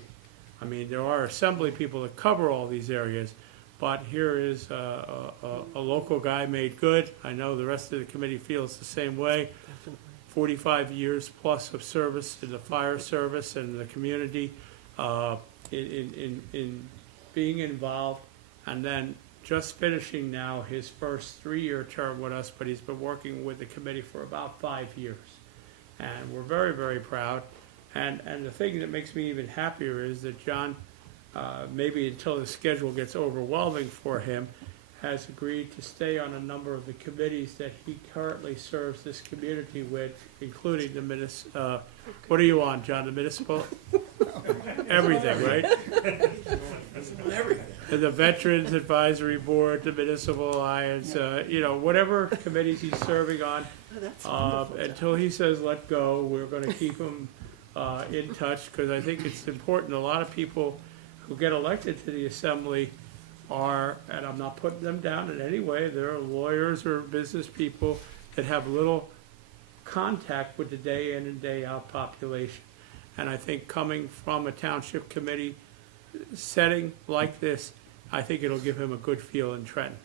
I mean, there are assembly people that cover all these areas, but here is a local guy made good. I know the rest of the committee feels the same way. 45 years plus of service to the fire service and the community in being involved, and then just finishing now his first 3-year term with us, but he's been working with the committee for about 5 years. And we're very, very proud. And the thing that makes me even happier is that John, maybe until his schedule gets overwhelming for him, has agreed to stay on a number of the committees that he currently serves this community with, including the what are you on, John, the municipal? Everything, right? And the Veterans Advisory Board, the Municipal Alliance, whatever committees he's serving on. Until he says let go, we're gonna keep him in touch, because I think it's important. A lot of people who get elected to the assembly are, and I'm not putting them down in any way, they're lawyers or business people that have little contact with the day in and day out population. And I think coming from a township committee setting like this, I think it'll give him a good feel in Trenton.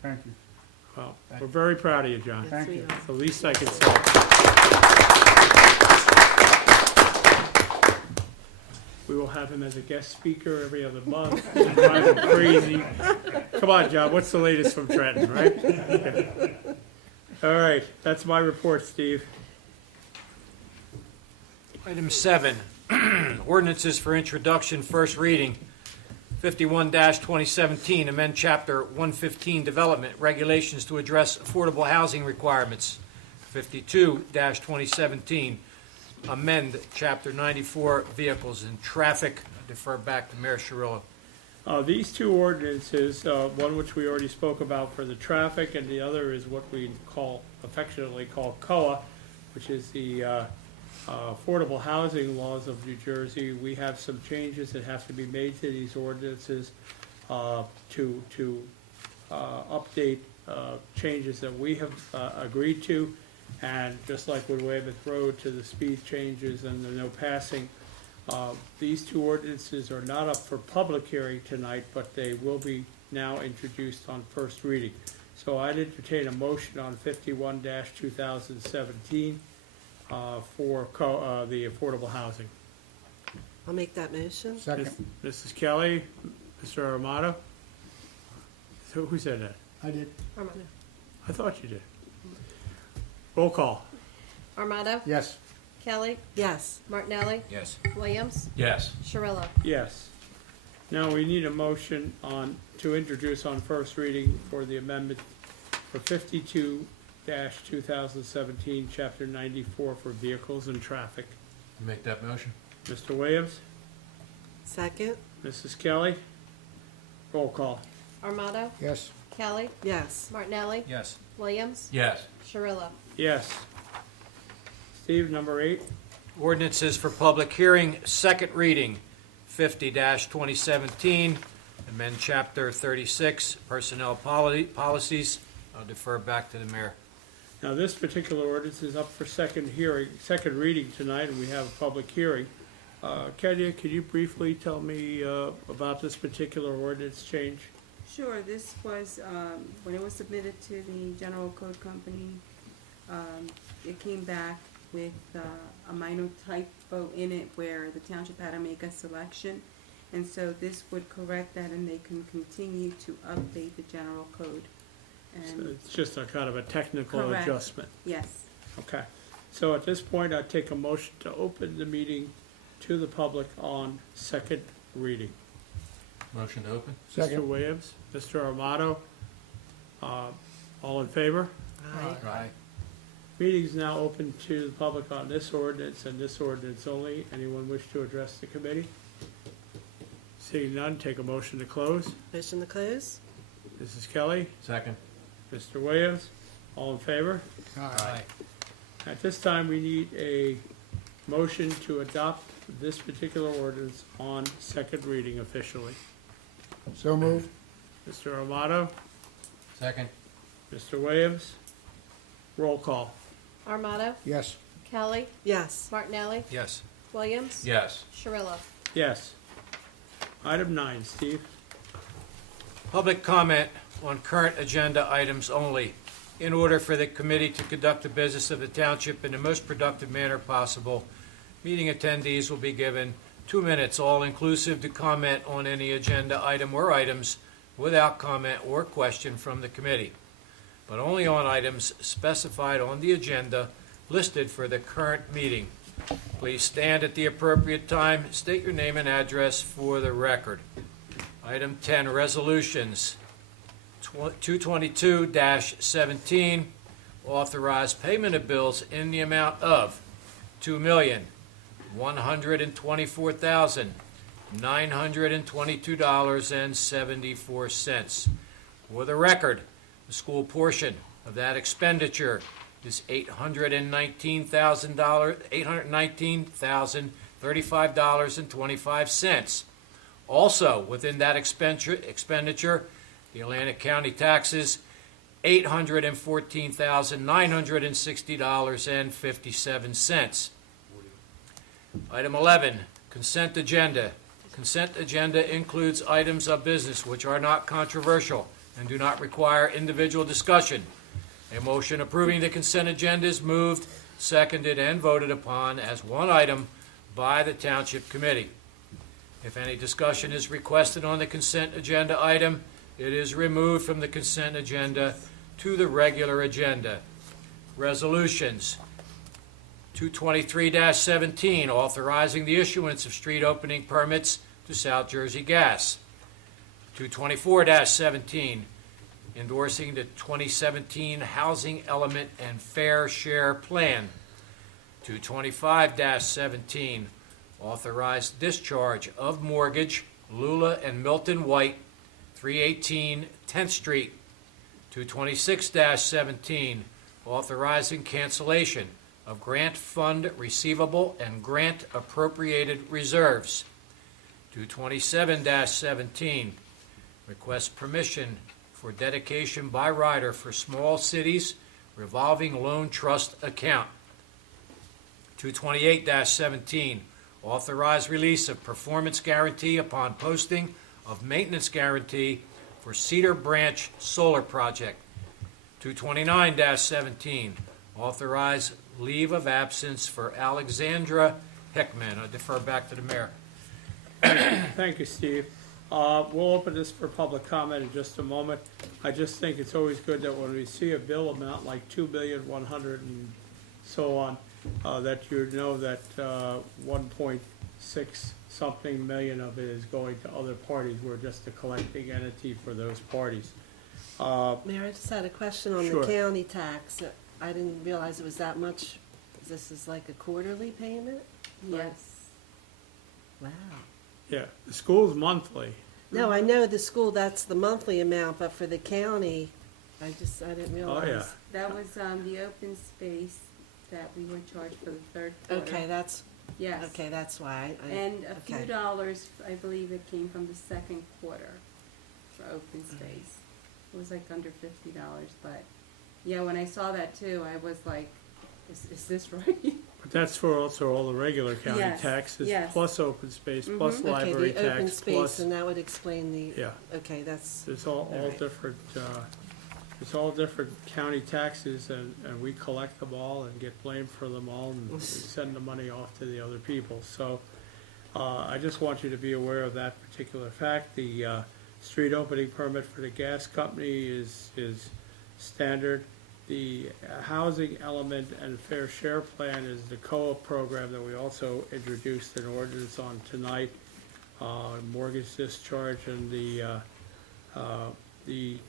Thank you. Well, we're very proud of you, John. Yes, we you. are. It's the least I can say. We will have him as a guest speaker every other month. Drive him crazy. Come on, John, what's the latest from Trenton, right? Okay. All right, that's my report, Steve. Item 7, ordinances for introduction, first reading. 51-2017, amend Chapter 115 Development Regulations to address affordable housing requirements. 52-2017, amend Chapter 94 Vehicles and Traffic. I defer back to Mayor Cirillo. These two ordinances, one which we already spoke about for the traffic, and the other is what we affectionately call COA, which is the affordable housing laws of New Jersey. We have some changes that have to be made to these ordinances to update changes that we have agreed to, and just like with Weymouth Road to the speed changes and the no passing. These two ordinances are not up for public hearing tonight, but they will be now introduced on first reading. So I'd entertain a motion on 51-2017 for the affordable housing. I'll make that motion. Second. Mrs. Kelly, Mr. Armato? So who said that? I did. Armato. I thought you did. Roll call. Armato? Yes. Kelly? Yes. Martinelli? Yes. Williams? Yes. Cirillo? Yes. Now we need a motion to introduce on first reading for the amendment for 52-2017, Chapter 94 for vehicles and traffic. Make that motion. Mr. Williams? Second. Mrs. Kelly? Roll call. Armato? Yes. Kelly? Yes. Martinelli? Yes. Williams? Yes. Cirillo? Yes. Steve, number 8. Ordinances for public hearing, second reading. 50-2017, amend Chapter 36 Personnel Policies. I'll defer back to the mayor. Now, this particular ordinance is up for second reading tonight, and we have a public hearing. Kenya, could you briefly tell me about this particular ordinance change? Sure, this was, when it was submitted to the General Code Company, it came back with a minor typo in it where the township had to make a selection. And so this would correct that, and they can continue to update the general code. So And, it's just a kind of a technical Correct. adjustment. yes, Okay. So at this point, I'd take a motion to open the meeting to the public on second reading. Motion to open? Mr. Second. Williams, Mr. Armato, all in favor? Aye. Aye. Meeting's now open to the public on this ordinance and this ordinance only. Anyone wish to address the committee? Seeing none, take a motion to close. Motion to close. Mrs. Kelly, Second. Mr. Williams, all in favor? Aye. At this time, we need a motion to adopt this particular ordinance on second reading officially. So moved. Mr. Armato, Second. Mr. Williams, roll call. Armato? Yes. Kelly? Yes. Martinelli? Yes. Williams? Yes. Cirillo? Yes. Item 9, Steve. Public comment on current agenda items only. In order for the committee to conduct the business of the township in the most productive manner possible, meeting attendees will be given 2 minutes, all-inclusive, to comment on any agenda item or items without comment or question from the committee, but only on items specified on the agenda listed for the current meeting. Please stand at the appropriate time. State your name and address for the record. Item 10, resolutions. 222-17, authorize payment of bills in the amount of $2,124,922.74. For the record, the school portion of that expenditure is $819,035.25. Also, within that expenditure, the Atlantic County taxes, $814,960.57. Item 11, consent agenda. Consent agenda includes items of business which are not controversial and do not require individual discussion. A motion approving the consent agenda is moved, seconded, and voted upon as one item by the Township Committee. If any discussion is requested on the consent agenda item, it is removed from the consent agenda to the regular agenda. Resolutions. 223-17, authorizing the issuance of street opening permits to South Jersey Gas. 224-17, endorsing the 2017 Housing Element and Fair Share Plan. 225-17, authorized discharge of mortgage, Lula and Milton White, 318 10th Street. 226-17, authorizing cancellation of grant fund receivable and grant appropriated reserves. 227-17, request permission for dedication by rider for small cities revolving loan trust account. 228-17, authorize release of performance guarantee upon posting of maintenance guarantee for Cedar Branch Solar Project. 229-17, authorize leave of absence for Alexandra Hickman. I defer back to the mayor. Thank you, Steve. We'll open this for public comment in just a moment. I just think it's always good that when we see a bill amount like $2,100,000 and so on, that you know that 1.6 something million of it is going to other parties. We're just a collecting entity for those parties. Mayor, I just had a question on Sure. the county tax. I didn't realize it was that much. This is like a quarterly payment? Yes. Wow. Yeah, the school's monthly. No, I know the school, that's the monthly amount, but for the county, I didn't realize. Oh, yeah. That was, the open space that we were charged for the third quarter. Okay, that's Yes. why. And a few okay. dollars, I believe it came from the second quarter for open space. It was like under $50, but, yeah, when I saw that too, I was like, is this right? But that's for also all the regular county Yes, taxes, yes. plus open space, plus Mhm. library Okay, the open tax, space, plus, and that would explain the, yeah. okay, that's, It's all Alright. different, it's all different county taxes, and we collect them all and get blamed for them all, and we send the money off to the other people. So, I just want you to be aware of that particular fact. The, street opening permit for the gas company is standard. The housing element and fair share plan is the co-op program that we also introduced an ordinance on tonight. Mortgage discharge and the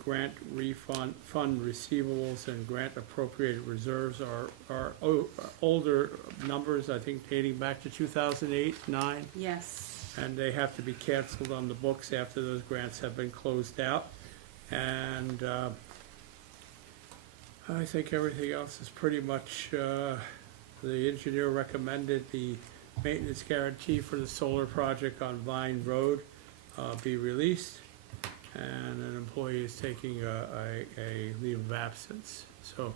grant refund, fund receivables and grant appropriated reserves are older numbers, I think dating back to 2008, 9. Yes. And they have to be canceled on the books after those grants have been closed out. And I think everything else is pretty much, the engineer recommended the maintenance guarantee for the solar project on Vine Road be released, and an employee is taking a leave of absence. So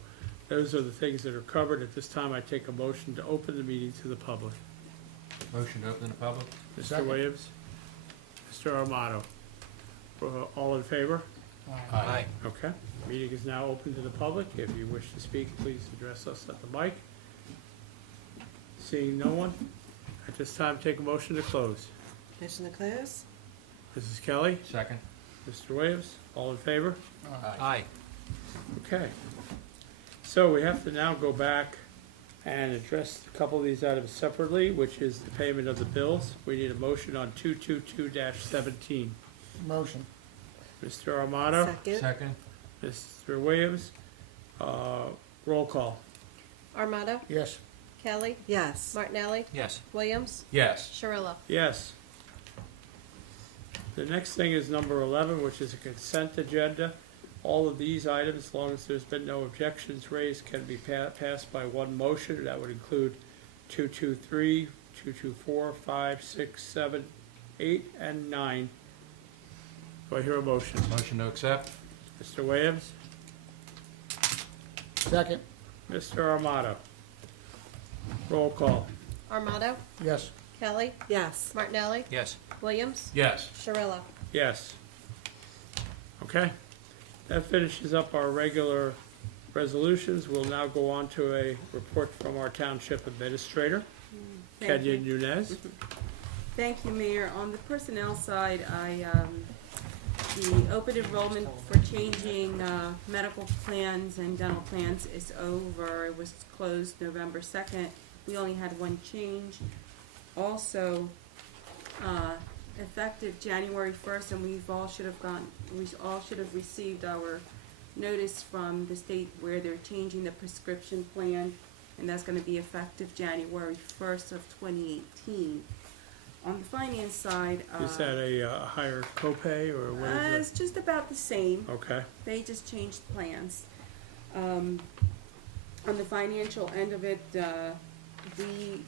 those are the things that are covered. At this time, I take a motion to open the meeting to the public. Motion to open the public? Mr. Second. Williams? Mr. Armato? All in favor? Aye. Okay. Meeting is now open to the public. If you wish to speak, please address us at the mic. Seeing no one, At this time, take a motion to close. Motion to close? Mrs. Kelly, Second. Mr. Williams, all in favor? Aye. Okay. So we have to now go back and address a couple of these items separately, which is the payment of the bills. We need a motion on 222-17. Motion. Mr. Armato? Second? Second. Mr. Williams? Roll call. Armato, Yes. Kelly, Yes. Martinelli, Yes. Williams, Yes. Shirillo. Yes. The next thing is number 11, which is a consent agenda. All of these items, as long as there's been no objections raised, can be passed by one motion. That would include 223, 224, 5, 6, 7, 8, and 9. Do I hear a motion? Motion to accept? Mr. Williams? Second. Mr. Armato? Roll call. Armato, Yes. Kelly, Yes. Martinelli, Yes. Williams, Yes. Shirillo. Yes. Okay. That finishes up our regular resolutions. We'll now go on to a report from our township administrator, Thank Kenya you. Nunez. Thank you, Mayor. On the personnel side, the open enrollment for changing medical plans and dental plans is over. It was closed November 2nd. We only had one change. Also, effective January 1st, and we all should have received our notice from the state where they're changing the prescription plan, and that's going to be effective January 1st of 2018. On the finance side, Is that a higher copay, or what is it's just about the same. it? Okay. They just changed plans. On the financial end of it, we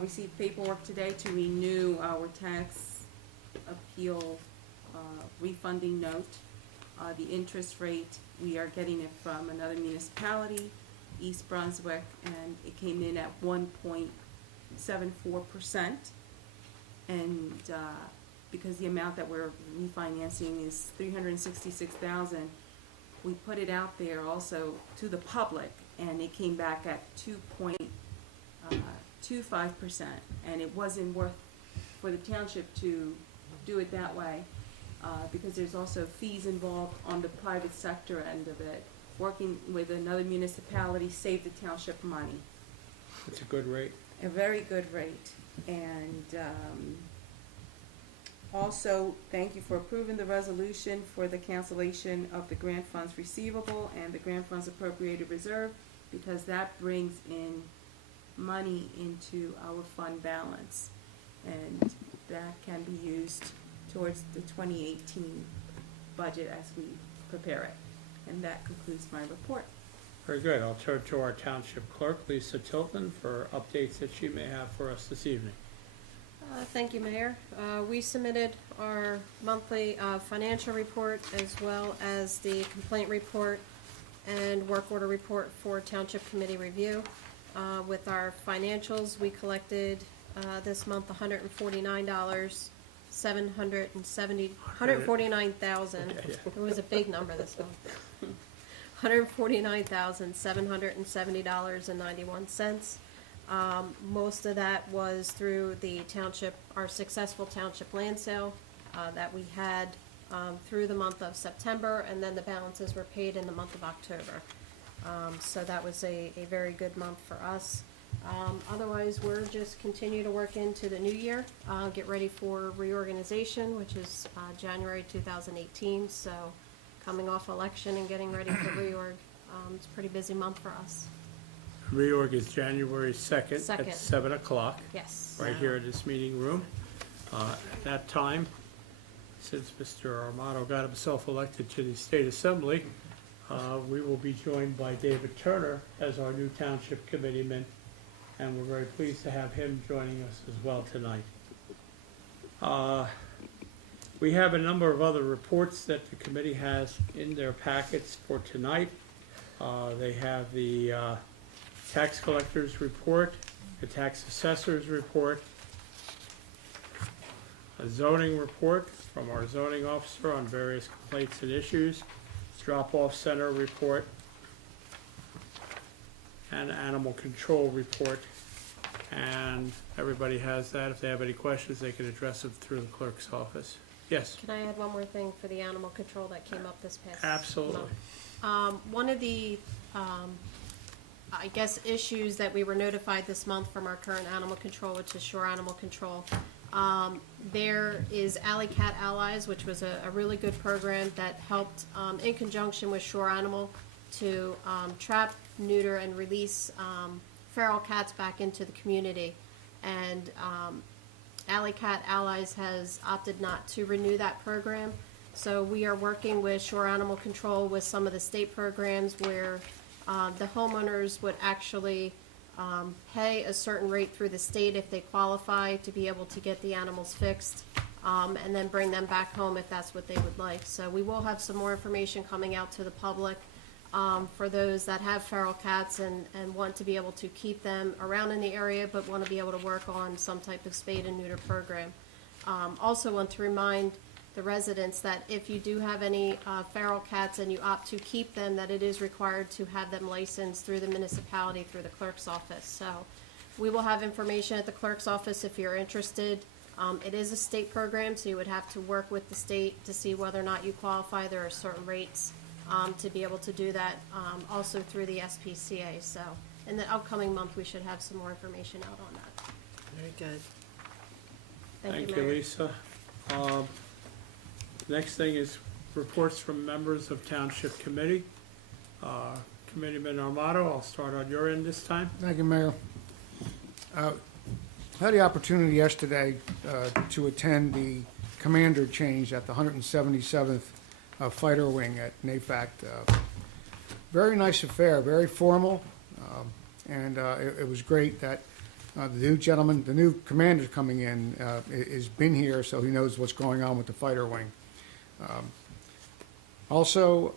received paperwork today to renew our tax appeal refunding note. The interest rate, we are getting it from another municipality, East Brunswick, and it came in at 1.74%. And because the amount that we're refinancing is $366,000, we put it out there also to the public, and it came back at 2.25%, and it wasn't worth for the township to do it that way, because there's also fees involved on the private sector end of it. Working with another municipality saved the township money, It's a good rate. a very good rate. And also, thank you for approving the resolution for the cancellation of the grant funds receivable and the grant funds appropriated reserve, because that brings in money into our fund balance, and that can be used towards the 2018 budget as we prepare it. And that concludes my report. Very good. I'll turn to our township clerk, Lisa Tilton, for updates that she may have for us this evening. Thank you, Mayor. We submitted our monthly financial report as well as the complaint report and work order report for Township Committee review. With our financials, we collected this month $149,000. Okay, It was a big number this month. $149,770.91. Most of that was through the township, our successful township land sale that we had through the month of September, and then the balances were paid in the month of October. So that was a very good month for us. Otherwise, we're just continue to work into the new year, get ready for reorganization, which is January 2018. So coming off election and getting ready for reorg, it's a pretty busy month for us. Reorg is January 2nd Second. at 7 o'clock, Yes. right here in this meeting room. At that time, since Mr. Armato got himself elected to the State Assembly, we will be joined by David Turner as our new Township Committeeman, and we're very pleased to have him joining us as well tonight. We have a number of other reports that the committee has in their packets for tonight. They have the tax collector's report, the tax assessor's report, a zoning report from our zoning officer on various complaints and issues, drop-off center report, and animal control report And everybody has that. If they have any questions, they can address them through the clerk's office. Yes, Can I add one more thing for the animal control that came up this past absolutely. month? One of the, I guess, issues that we were notified this month from our current animal control, which is Shore Animal Control, there is Alley Cat Allies, which was a really good program that helped, in conjunction with Shore Animal, to trap, neuter, and release feral cats back into the community. And Alley Cat Allies has opted not to renew that program. So we are working with Shore Animal Control with some of the state programs where the homeowners would actually pay a certain rate through the state if they qualify to be able to get the animals fixed, and then bring them back home if that's what they would like. So we will have some more information coming out to the public for those that have feral cats and want to be able to keep them around in the area, but want to be able to work on some type of spade and neuter program. Also want to remind the residents that if you do have any feral cats and you opt to keep them, that it is required to have them licensed through the municipality, through the clerk's office. So we will have information at the clerk's office if you're interested. It is a state program, so you would have to work with the state to see whether or not you qualify. There are certain rates to be able to do that, also through the SPCA. So in the upcoming month, we should have some more information out on that. Very good. Thank you, you, Mayor. Lisa. Next thing is reports from members of Township Committee. Committeeman Armato, I'll start on your end this time. Thank you, Mayor. I had the opportunity yesterday to attend the commander change at the 177th Fighter Wing at NAFAC. Very nice affair, very formal, and it was great that the new gentleman, the new commander coming in, has been here, so he knows what's going on with the Fighter Wing. Also,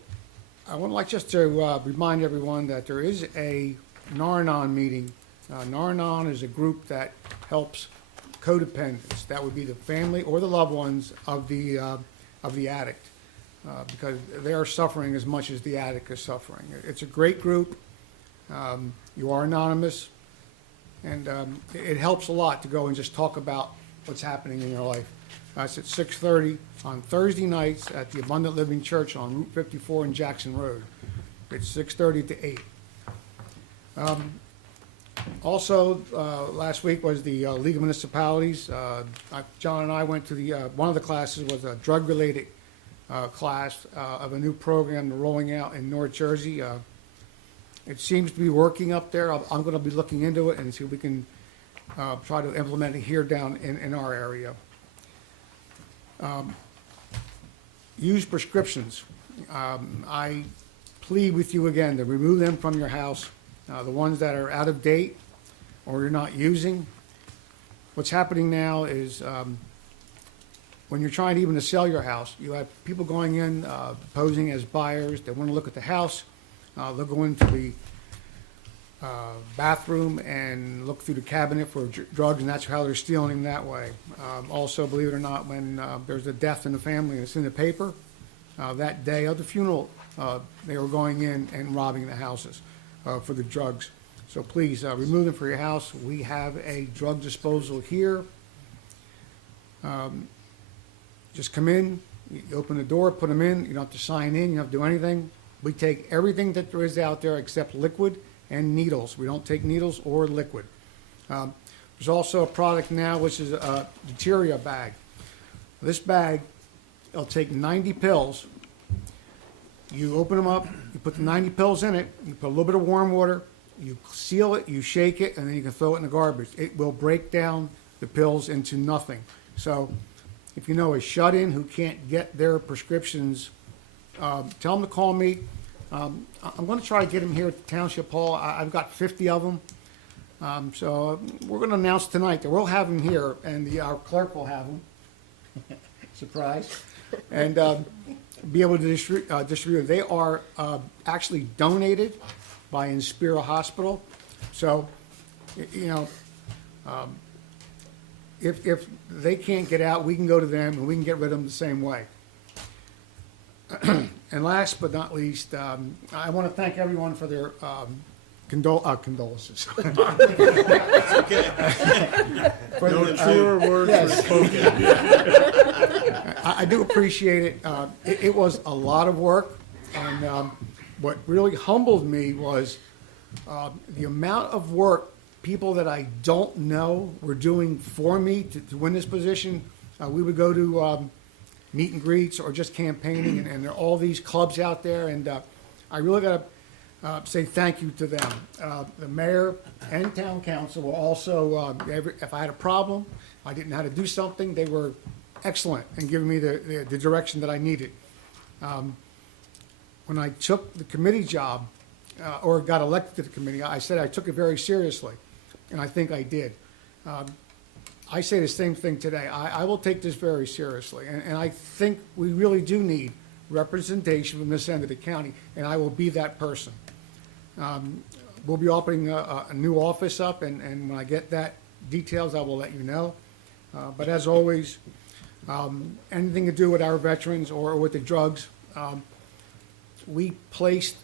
I would like just to remind everyone that there is a Nar-Anon meeting. Nar-Anon is a group that helps codependents. That would be the family or the loved ones of the addict, because they are suffering as much as the addict is suffering. It's a great group. You are anonymous, and it helps a lot to go and just talk about what's happening in your life. It's at 6:30 on Thursday nights at the Abundant Living Church on Route 54 in Jackson Road. It's 6:30 to 8. Also, last week was the League of Municipalities. John and I went to the one of the classes was a drug-related class of a new program rolling out in North Jersey. It seems to be working up there. I'm going to be looking into it and see if we can try to implement it here down in our area. Use prescriptions. I plead with you again to remove them from your house. The ones that are out of date or you're not using. What's happening now is when you're trying even to sell your house, you have people going in posing as buyers. They want to look at the house. They'll go into the bathroom and look through the cabinet for drugs, and that's how they're stealing them that way. Also, believe it or not, when there's a death in the family and it's in the paper, that day of the funeral, they were going in and robbing the houses for the drugs. So please, remove them for your house. We have a drug disposal here. Just come in, you open the door, put them in. You don't have to sign in, you don't have to do anything. We take everything that there is out there except liquid and needles. We don't take needles or liquid. There's also a product now which is a deuteria bag. This bag, it'll take 90 pills. You open them up, you put the 90 pills in it, you put a little bit of warm water, you seal it, you shake it, and then you can throw it in the garbage. It will break down the pills into nothing. So if you know a shut-in who can't get their prescriptions, tell them to call me. I'm going to try to get them here at the Township Hall. I've got 50 of them. So we're going to announce tonight that we'll have them here, and our clerk will have them. Surprise. And be able to distribute. They are actually donated by Inspira Hospital. So, you know, if they can't get out, we can go to them, and we can get rid of them the same way. And last but not least, I want to thank everyone for their condolences. For No the- truer words were yes. spoken. I do appreciate it. It was a lot of work, and what really humbled me was the amount of work people that I don't know were doing for me to win this position. We would go to meet and greets or just campaigning, and there are all these clubs out there, and I really got to say thank you to them. The mayor and town council were also, if I had a problem, I didn't know how to do something, they were excellent in giving me the direction that I needed. When I took the committee job, or got elected to the committee, I said I took it very seriously, and I think I did. I say the same thing today. I will take this very seriously, and I think we really do need representation from this end of the county, and I will be that person. We'll be opening a new office up, and when I get that details, I will let you know. But as always, anything to do with our veterans or with the drugs, we placed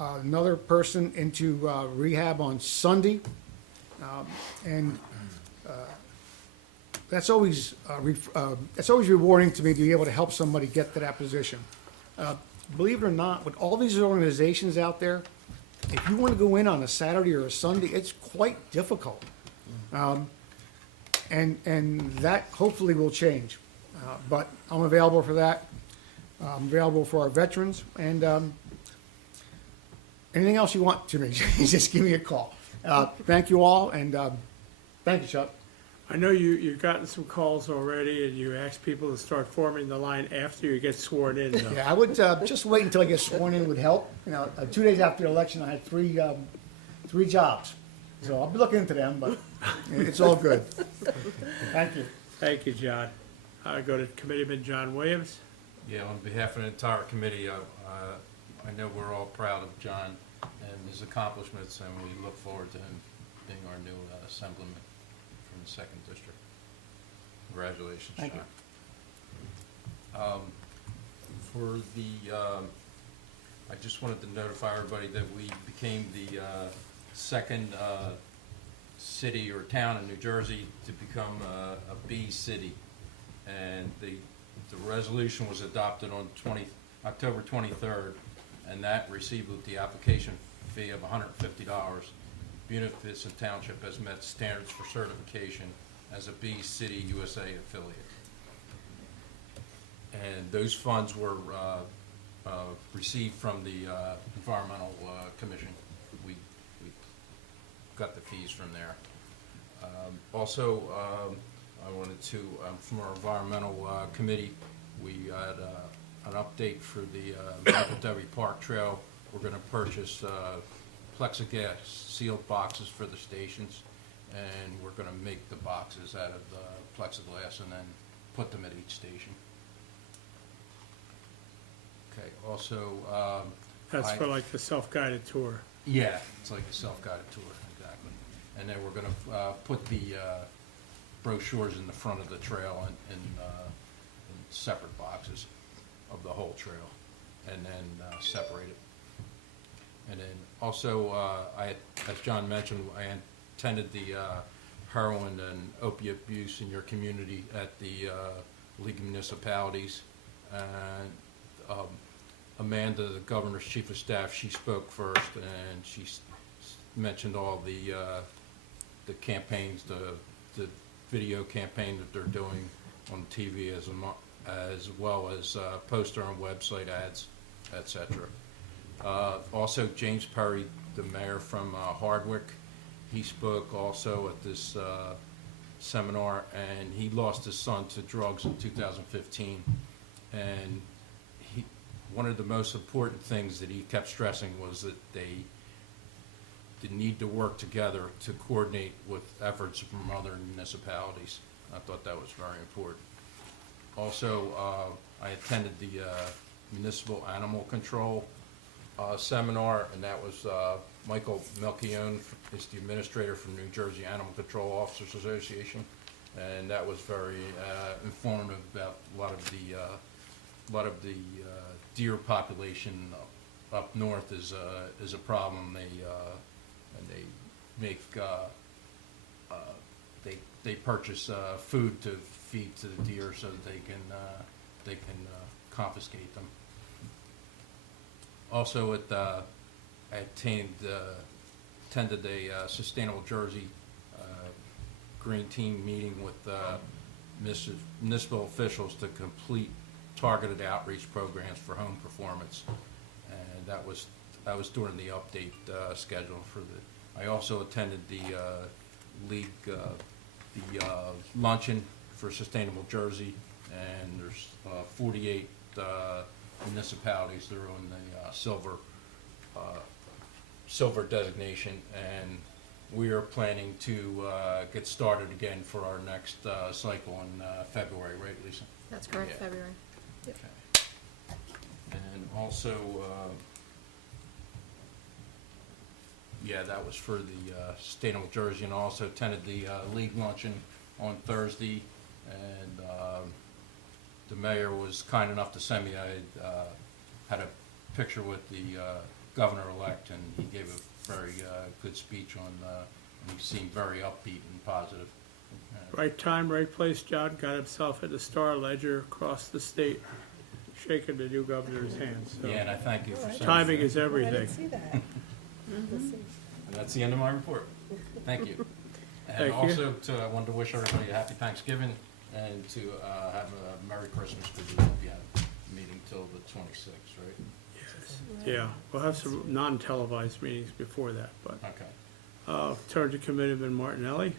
another person into rehab on Sunday, and that's always rewarding to me to be able to help somebody get to that position. Believe it or not, with all these organizations out there, if you want to go in on a Saturday or a Sunday, it's quite difficult. And that hopefully will change. But I'm available for that. I'm available for our veterans, and anything else you want to me, just give me a call. Thank you all, and thank you, Chuck. I know you've gotten some calls already, and you asked people to start forming the line after you get sworn in, though. Yeah, I would just wait until I get sworn in would help. 2 days after the election, I had three jobs, so I'll be looking into them, but it's all good. Thank you. Thank you, John. I go to Committeeman John Williams. Yeah, on behalf of the entire committee, I know we're all proud of John and his accomplishments, and we look forward to him being our new assemblyman from the second district. Congratulations, John. Thank For the, I just wanted to notify everybody that we became the second city or town in New Jersey to become a B city, and the resolution was adopted on October 23rd, and that received the application fee of $150. Buena Vista Township has met standards for certification as a B City USA affiliate. And those funds were received from the Environmental Commission. We got the fees from there. Also, I wanted to, from our environmental committee, we had an update for the Mackleberry Park Trail. We're going to purchase plexiglass sealed boxes for the stations, and we're going to make the boxes out of plexiglass and then put them at each station. Okay, also, That's for like the self-guided tour. yeah, it's like a self-guided tour, exactly. And then we're gonna put the brochures in the front of the trail in separate boxes of the whole trail, and then separate it. And then also, as John mentioned, I attended the heroin and opiate abuse in your community at the League of Municipalities, and Amanda, the governor's chief of staff, she spoke first, and she mentioned all the campaigns, the video campaign that they're doing on TV, as well as poster and website ads, etc. Also, James Perry, the mayor from Hardwick, he spoke also at this seminar, and he lost his son to drugs in 2015, and one of the most important things that he kept stressing was that they need to work together to coordinate with efforts from other municipalities. I thought that was very important. Also, I attended the Municipal Animal Control seminar, and that was Michael Melchione is the administrator from New Jersey Animal Control Officers Association, and that was very informative about a lot of the deer population up north is a problem. They make they purchase food to feed to the deer so that they can confiscate them. Also, I attended a Sustainable Jersey Green Team meeting with municipal officials to complete targeted outreach programs for home performance, and that was during the update schedule for the. I also attended the league luncheon for Sustainable Jersey, and there's 48 municipalities that are on the silver designation, and we are planning to get started again for our next cycle in February, right, Lisa? That's correct, Yeah. February. Yep. Okay. And also, that was for the Sustainable Jersey, and also attended the league luncheon on Thursday, and the mayor was kind enough to send me, I had a picture with the governor-elect, and he gave a very good speech on, and he seemed very upbeat and positive. Right time, right place. John got himself at the Star Ledger across the state, shaking the new governor's hand. So Yeah, and I thank you for sending timing that. is everything. see that. And that's the end of my report. Thank you. And Thank you. also, I wanted to wish everybody a happy Thanksgiving and to have a Merry Christmas, because we won't be having a meeting till the 26th, right? Yes. Yeah, we'll have some non-televised meetings before that, but Okay. turn to Committeeman Martinelli.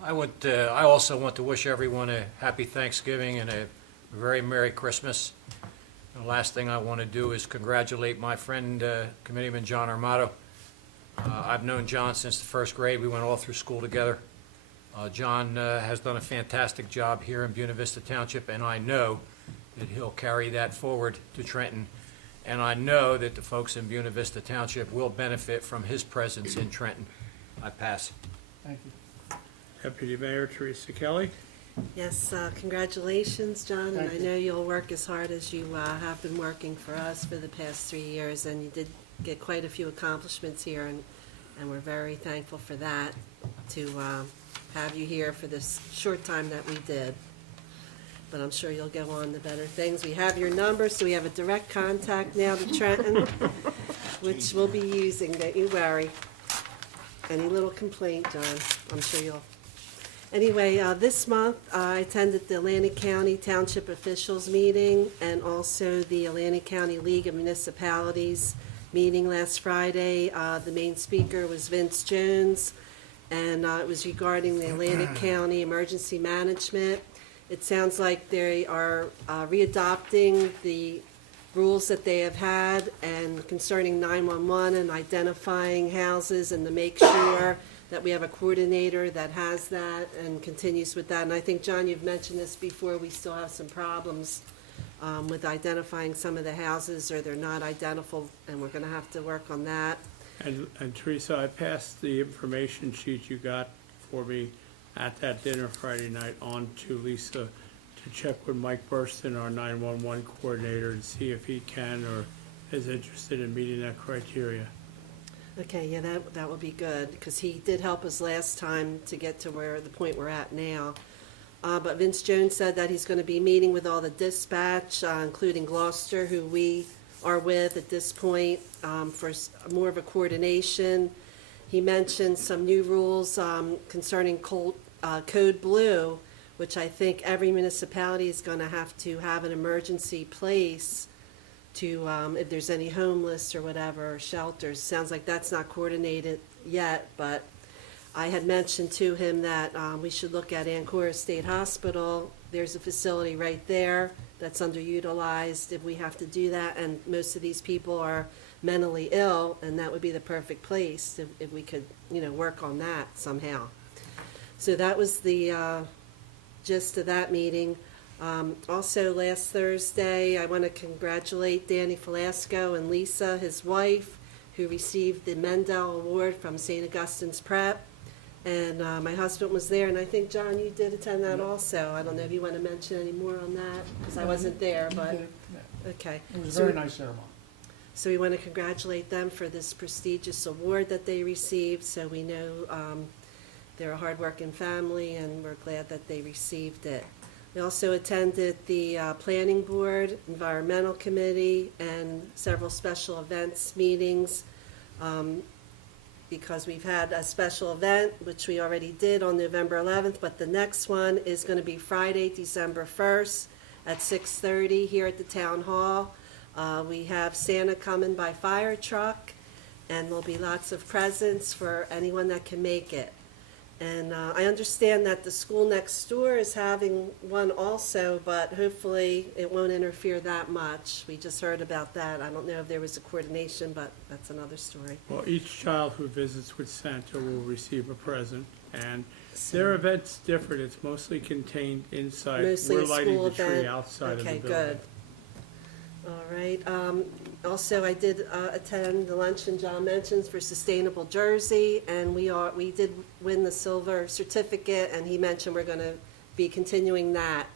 I also want to wish everyone a happy Thanksgiving and a very Merry Christmas. The last thing I want to do is congratulate my friend, Committeeman John Armato. I've known John since the first grade. We went all through school together. John has done a fantastic job here in Buena Vista Township, and I know that he'll carry that forward to Trenton. And I know that the folks in Buena Vista Township will benefit from his presence in Trenton. I pass. Thank you. Deputy Mayor Teresa Kelly. Yes, congratulations, John, and Thank I you. know you'll work as hard as you have been working for us for the past 3 years, and you did get quite a few accomplishments here, and we're very thankful for that, to have you here for this short time that we did. But I'm sure you'll go on to better things. We have your number, so we have a direct contact now to Trenton, which we'll be using, don't you worry. Any little complaint, John, I'm sure you'll. Anyway, this month, I attended the Atlantic County Township Officials Meeting and also the Atlantic County League of Municipalities meeting last Friday. The main speaker was Vince Jones, and it was regarding the Atlantic County Emergency Management. It sounds like they are readopting the rules that they have had and concerning 911 and identifying houses, and to make sure that we have a coordinator that has that and continues with that. And I think, John, you've mentioned this before, we still have some problems with identifying some of the houses, or they're not identifiable, and we're gonna have to work on that. And Teresa, I passed the information sheet you got for me at that dinner Friday night on to Lisa to check with Mike Burston, our 911 coordinator, and see if he can or is interested in meeting that criteria. Okay, yeah, that would be good, because he did help us last time to get to the point we're at now. But Vince Jones said that he's gonna be meeting with all the dispatch, including Gloucester, who we are with at this point, for more of a coordination. He mentioned some new rules concerning Code Blue, which I think every municipality is gonna have to have an emergency place to, if there's any homeless or whatever, or shelters. Sounds like that's not coordinated yet, but I had mentioned to him that we should look at Ancora State Hospital. There's a facility right there that's underutilized if we have to do that, and most of these people are mentally ill, and that would be the perfect place if we could, work on that somehow. So that was the gist of that meeting. Also, last Thursday, I want to congratulate Danny Falasco and Lisa, his wife, who received the Mendel Award from St. Augustine's Prep. And my husband was there, and I think, John, you did attend that also. I don't know if you want to mention any more on that, because I wasn't there, but, okay. It was a very nice ceremony. So we want to congratulate them for this prestigious award that they received. So we know they're a hardworking family, and we're glad that they received it. We also attended the Planning Board, Environmental Committee, and several special events meetings because we've had a special event, which we already did on November 11th, but the next one is going to be Friday, December 1st at 6:30 here at the Town Hall. We have Santa coming by fire truck, and there'll be lots of presents for anyone that can make it. And I understand that the school next door is having one also, but hopefully it won't interfere that much. We just heard about that. I don't know if there was a coordination, but that's another story. Well, each child who visits with Santa will receive a present, and their event's different. It's mostly contained inside. Mostly We're a lighting school the tree event. outside of the Okay, building. good. All right. Also, I did attend the luncheon John mentions for Sustainable Jersey, and we did win the silver certificate, and he mentioned we're going to be continuing that.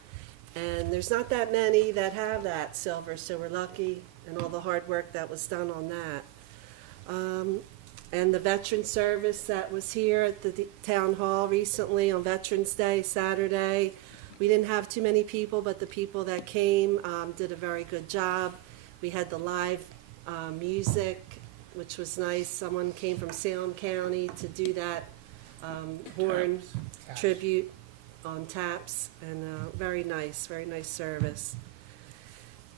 And there's not that many that have that silver, so we're lucky, and all the hard work that was done on that. And the veteran service that was here at the town hall recently on Veterans Day, Saturday. We didn't have too many people, but the people that came did a very good job. We had the live music, which was nice. Someone came from Salem County to do that horn tribute on taps, and very nice service.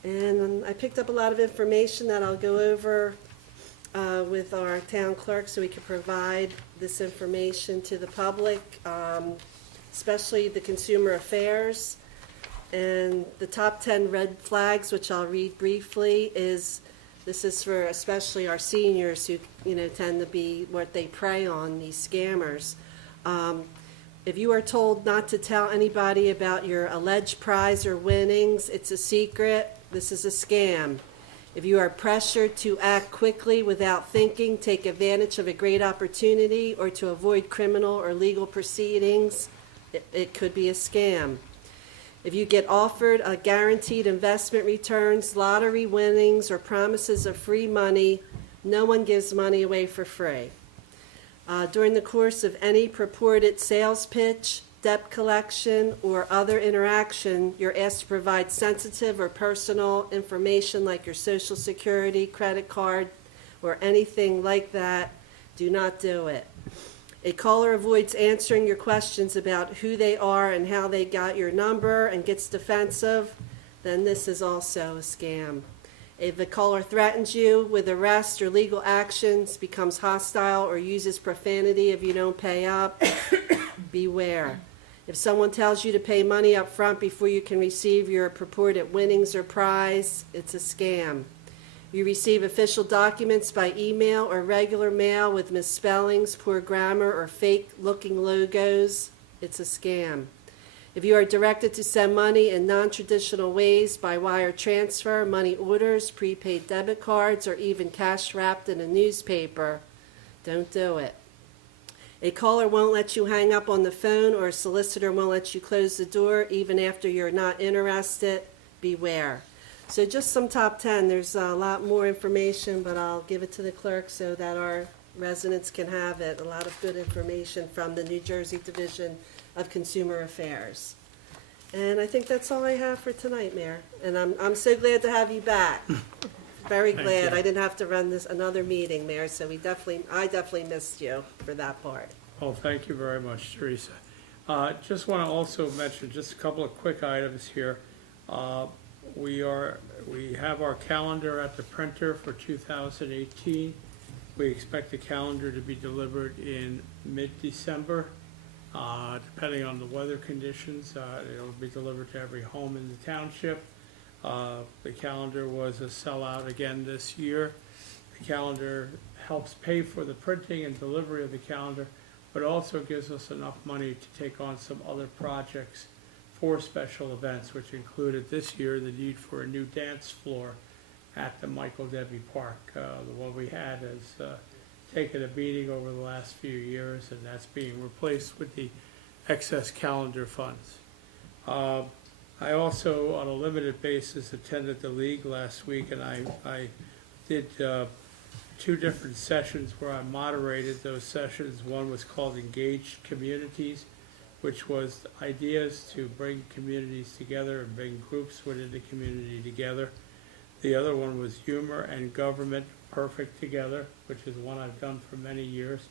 And I picked up a lot of information that I'll go over with our town clerk so we can provide this information to the public, especially the consumer affairs. And the top 10 red flags, which I'll read briefly, this is for especially our seniors who, tend to be what they prey on, these scammers. If you are told not to tell anybody about your alleged prize or winnings, it's a secret, this is a scam. If you are pressured to act quickly without thinking, take advantage of a great opportunity, or to avoid criminal or legal proceedings, it could be a scam. If you get offered a guaranteed investment returns, lottery winnings, or promises of free money, no one gives money away for free. During the course of any purported sales pitch, debt collection, or other interaction, you're asked to provide sensitive or personal information like your social security, credit card, or anything like that. Do not do it. A caller avoids answering your questions about who they are and how they got your number and gets defensive, then this is also a scam. If the caller threatens you with arrest or legal actions, becomes hostile, or uses profanity if you don't pay up, beware. If someone tells you to pay money up front before you can receive your purported winnings or prize, it's a scam. You receive official documents by email or regular mail with misspellings, poor grammar, or fake-looking logos, it's a scam. If you are directed to send money in non-traditional ways by wire transfer, money orders, prepaid debit cards, or even cash wrapped in a newspaper, don't do it. A caller won't let you hang up on the phone, or a solicitor won't let you close the door even after you're not interested, beware. So just some top 10. There's a lot more information, but I'll give it to the clerk so that our residents can have it. A lot of good information from the New Jersey Division of Consumer Affairs. And I think that's all I have for tonight, Mayor. And I'm so glad to have you back. Very glad. you. I didn't have to run another meeting, Mayor, so I definitely missed you for that part. Well, thank you very much, Teresa. Just want to also mention just a couple of quick items here. We have our calendar at the printer for 2018. We expect the calendar to be delivered in mid-December, depending on the weather conditions. It'll be delivered to every home in the township. The calendar was a sellout again this year. The calendar helps pay for the printing and delivery of the calendar, but also gives us enough money to take on some other projects for special events, which included this year the need for a new dance floor at the Michael Debbie Park. The one we had has taken a beating over the last few years, and that's being replaced with the excess calendar funds. I also, on a limited basis, attended the league last week, and I did two different sessions where I moderated those sessions. One was called Engaged Communities, which was ideas to bring communities together and bring groups within the community together. The other one was Humor and Government Perfect Together, which is one I've done for many years.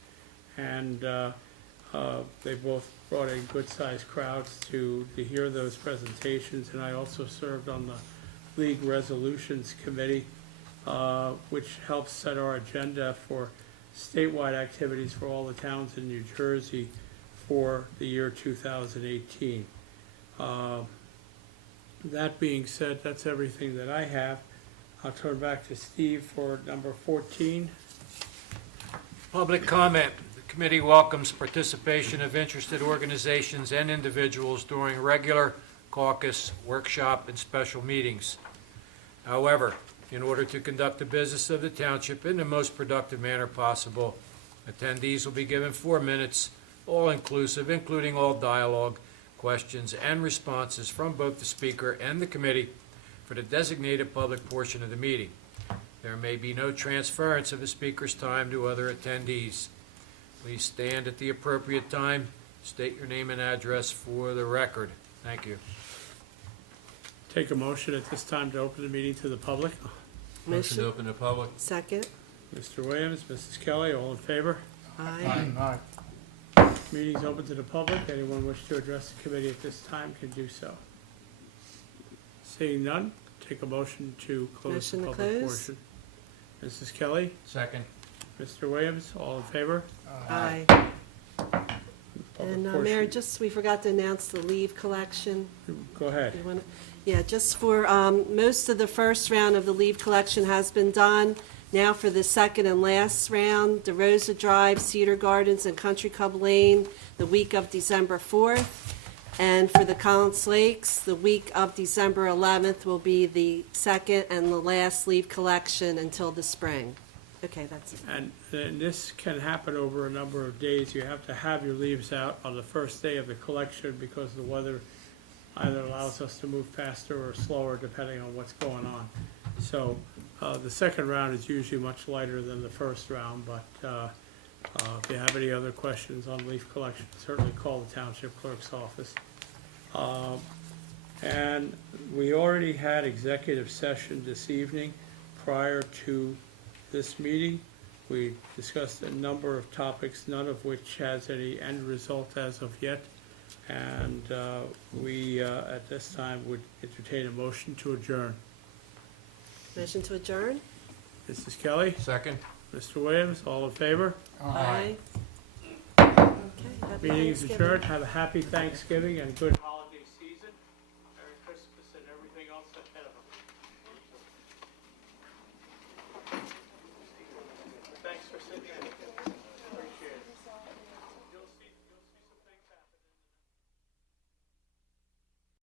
And they both brought in good-sized crowds to hear those presentations. And I also served on the League Resolutions Committee, which helps set our agenda for statewide activities for all the towns in New Jersey for the year 2018. That being said, that's everything that I have. I'll turn back to Steve for number 14. Public comment. The committee welcomes participation of interested organizations and individuals during regular caucus, workshop, and special meetings. However, in order to conduct the business of the township in the most productive manner possible, attendees will be given 4 minutes, all-inclusive, including all dialogue, questions, and responses from both the speaker and the committee for the designated public portion of the meeting. There may be no transference of the speaker's time to other attendees. Please stand at the appropriate time. State your name and address for the record. Thank you. Take a motion at this time to open the meeting to the public. Motion to open the public. Second. Mr. Williams, Mrs. Kelly, all in favor? Aye. Aye. Meeting's open to the public. Anyone wish to address the committee at this time can do so. Seeing none, take a motion to close the Motion to public close. portion. Mrs. Kelly, Second. Mr. Williams, all in favor? Aye. Public And portion. Mayor, just, we forgot to announce the leave collection. Go ahead. You wanna- Yeah, just for, most of the first round of the leave collection has been done. Now for the second and last round, DeRosa Drive, Cedar Gardens, and Country Club Lane, the week of December 4th. And for the Collins Lakes, the week of December 11th will be the second and the last leave collection until the spring. Okay, that's it. And this can happen over a number of days. You have to have your leaves out on the first day of the collection because the weather either allows us to move faster or slower depending on what's going on. So the second round is usually much lighter than the first round, but if you have any other questions on leaf collection, certainly call the Township Clerk's office. And we already had executive session this evening prior to this meeting. We discussed a number of topics, none of which has any end result as of yet. And we, at this time, would entertain a motion to adjourn. Motion to adjourn? Mrs. Kelly? Second. Mr. Williams, all in favor? Aye. Okay, happy Meeting is Thanksgiving. adjourned. Have a happy Thanksgiving and good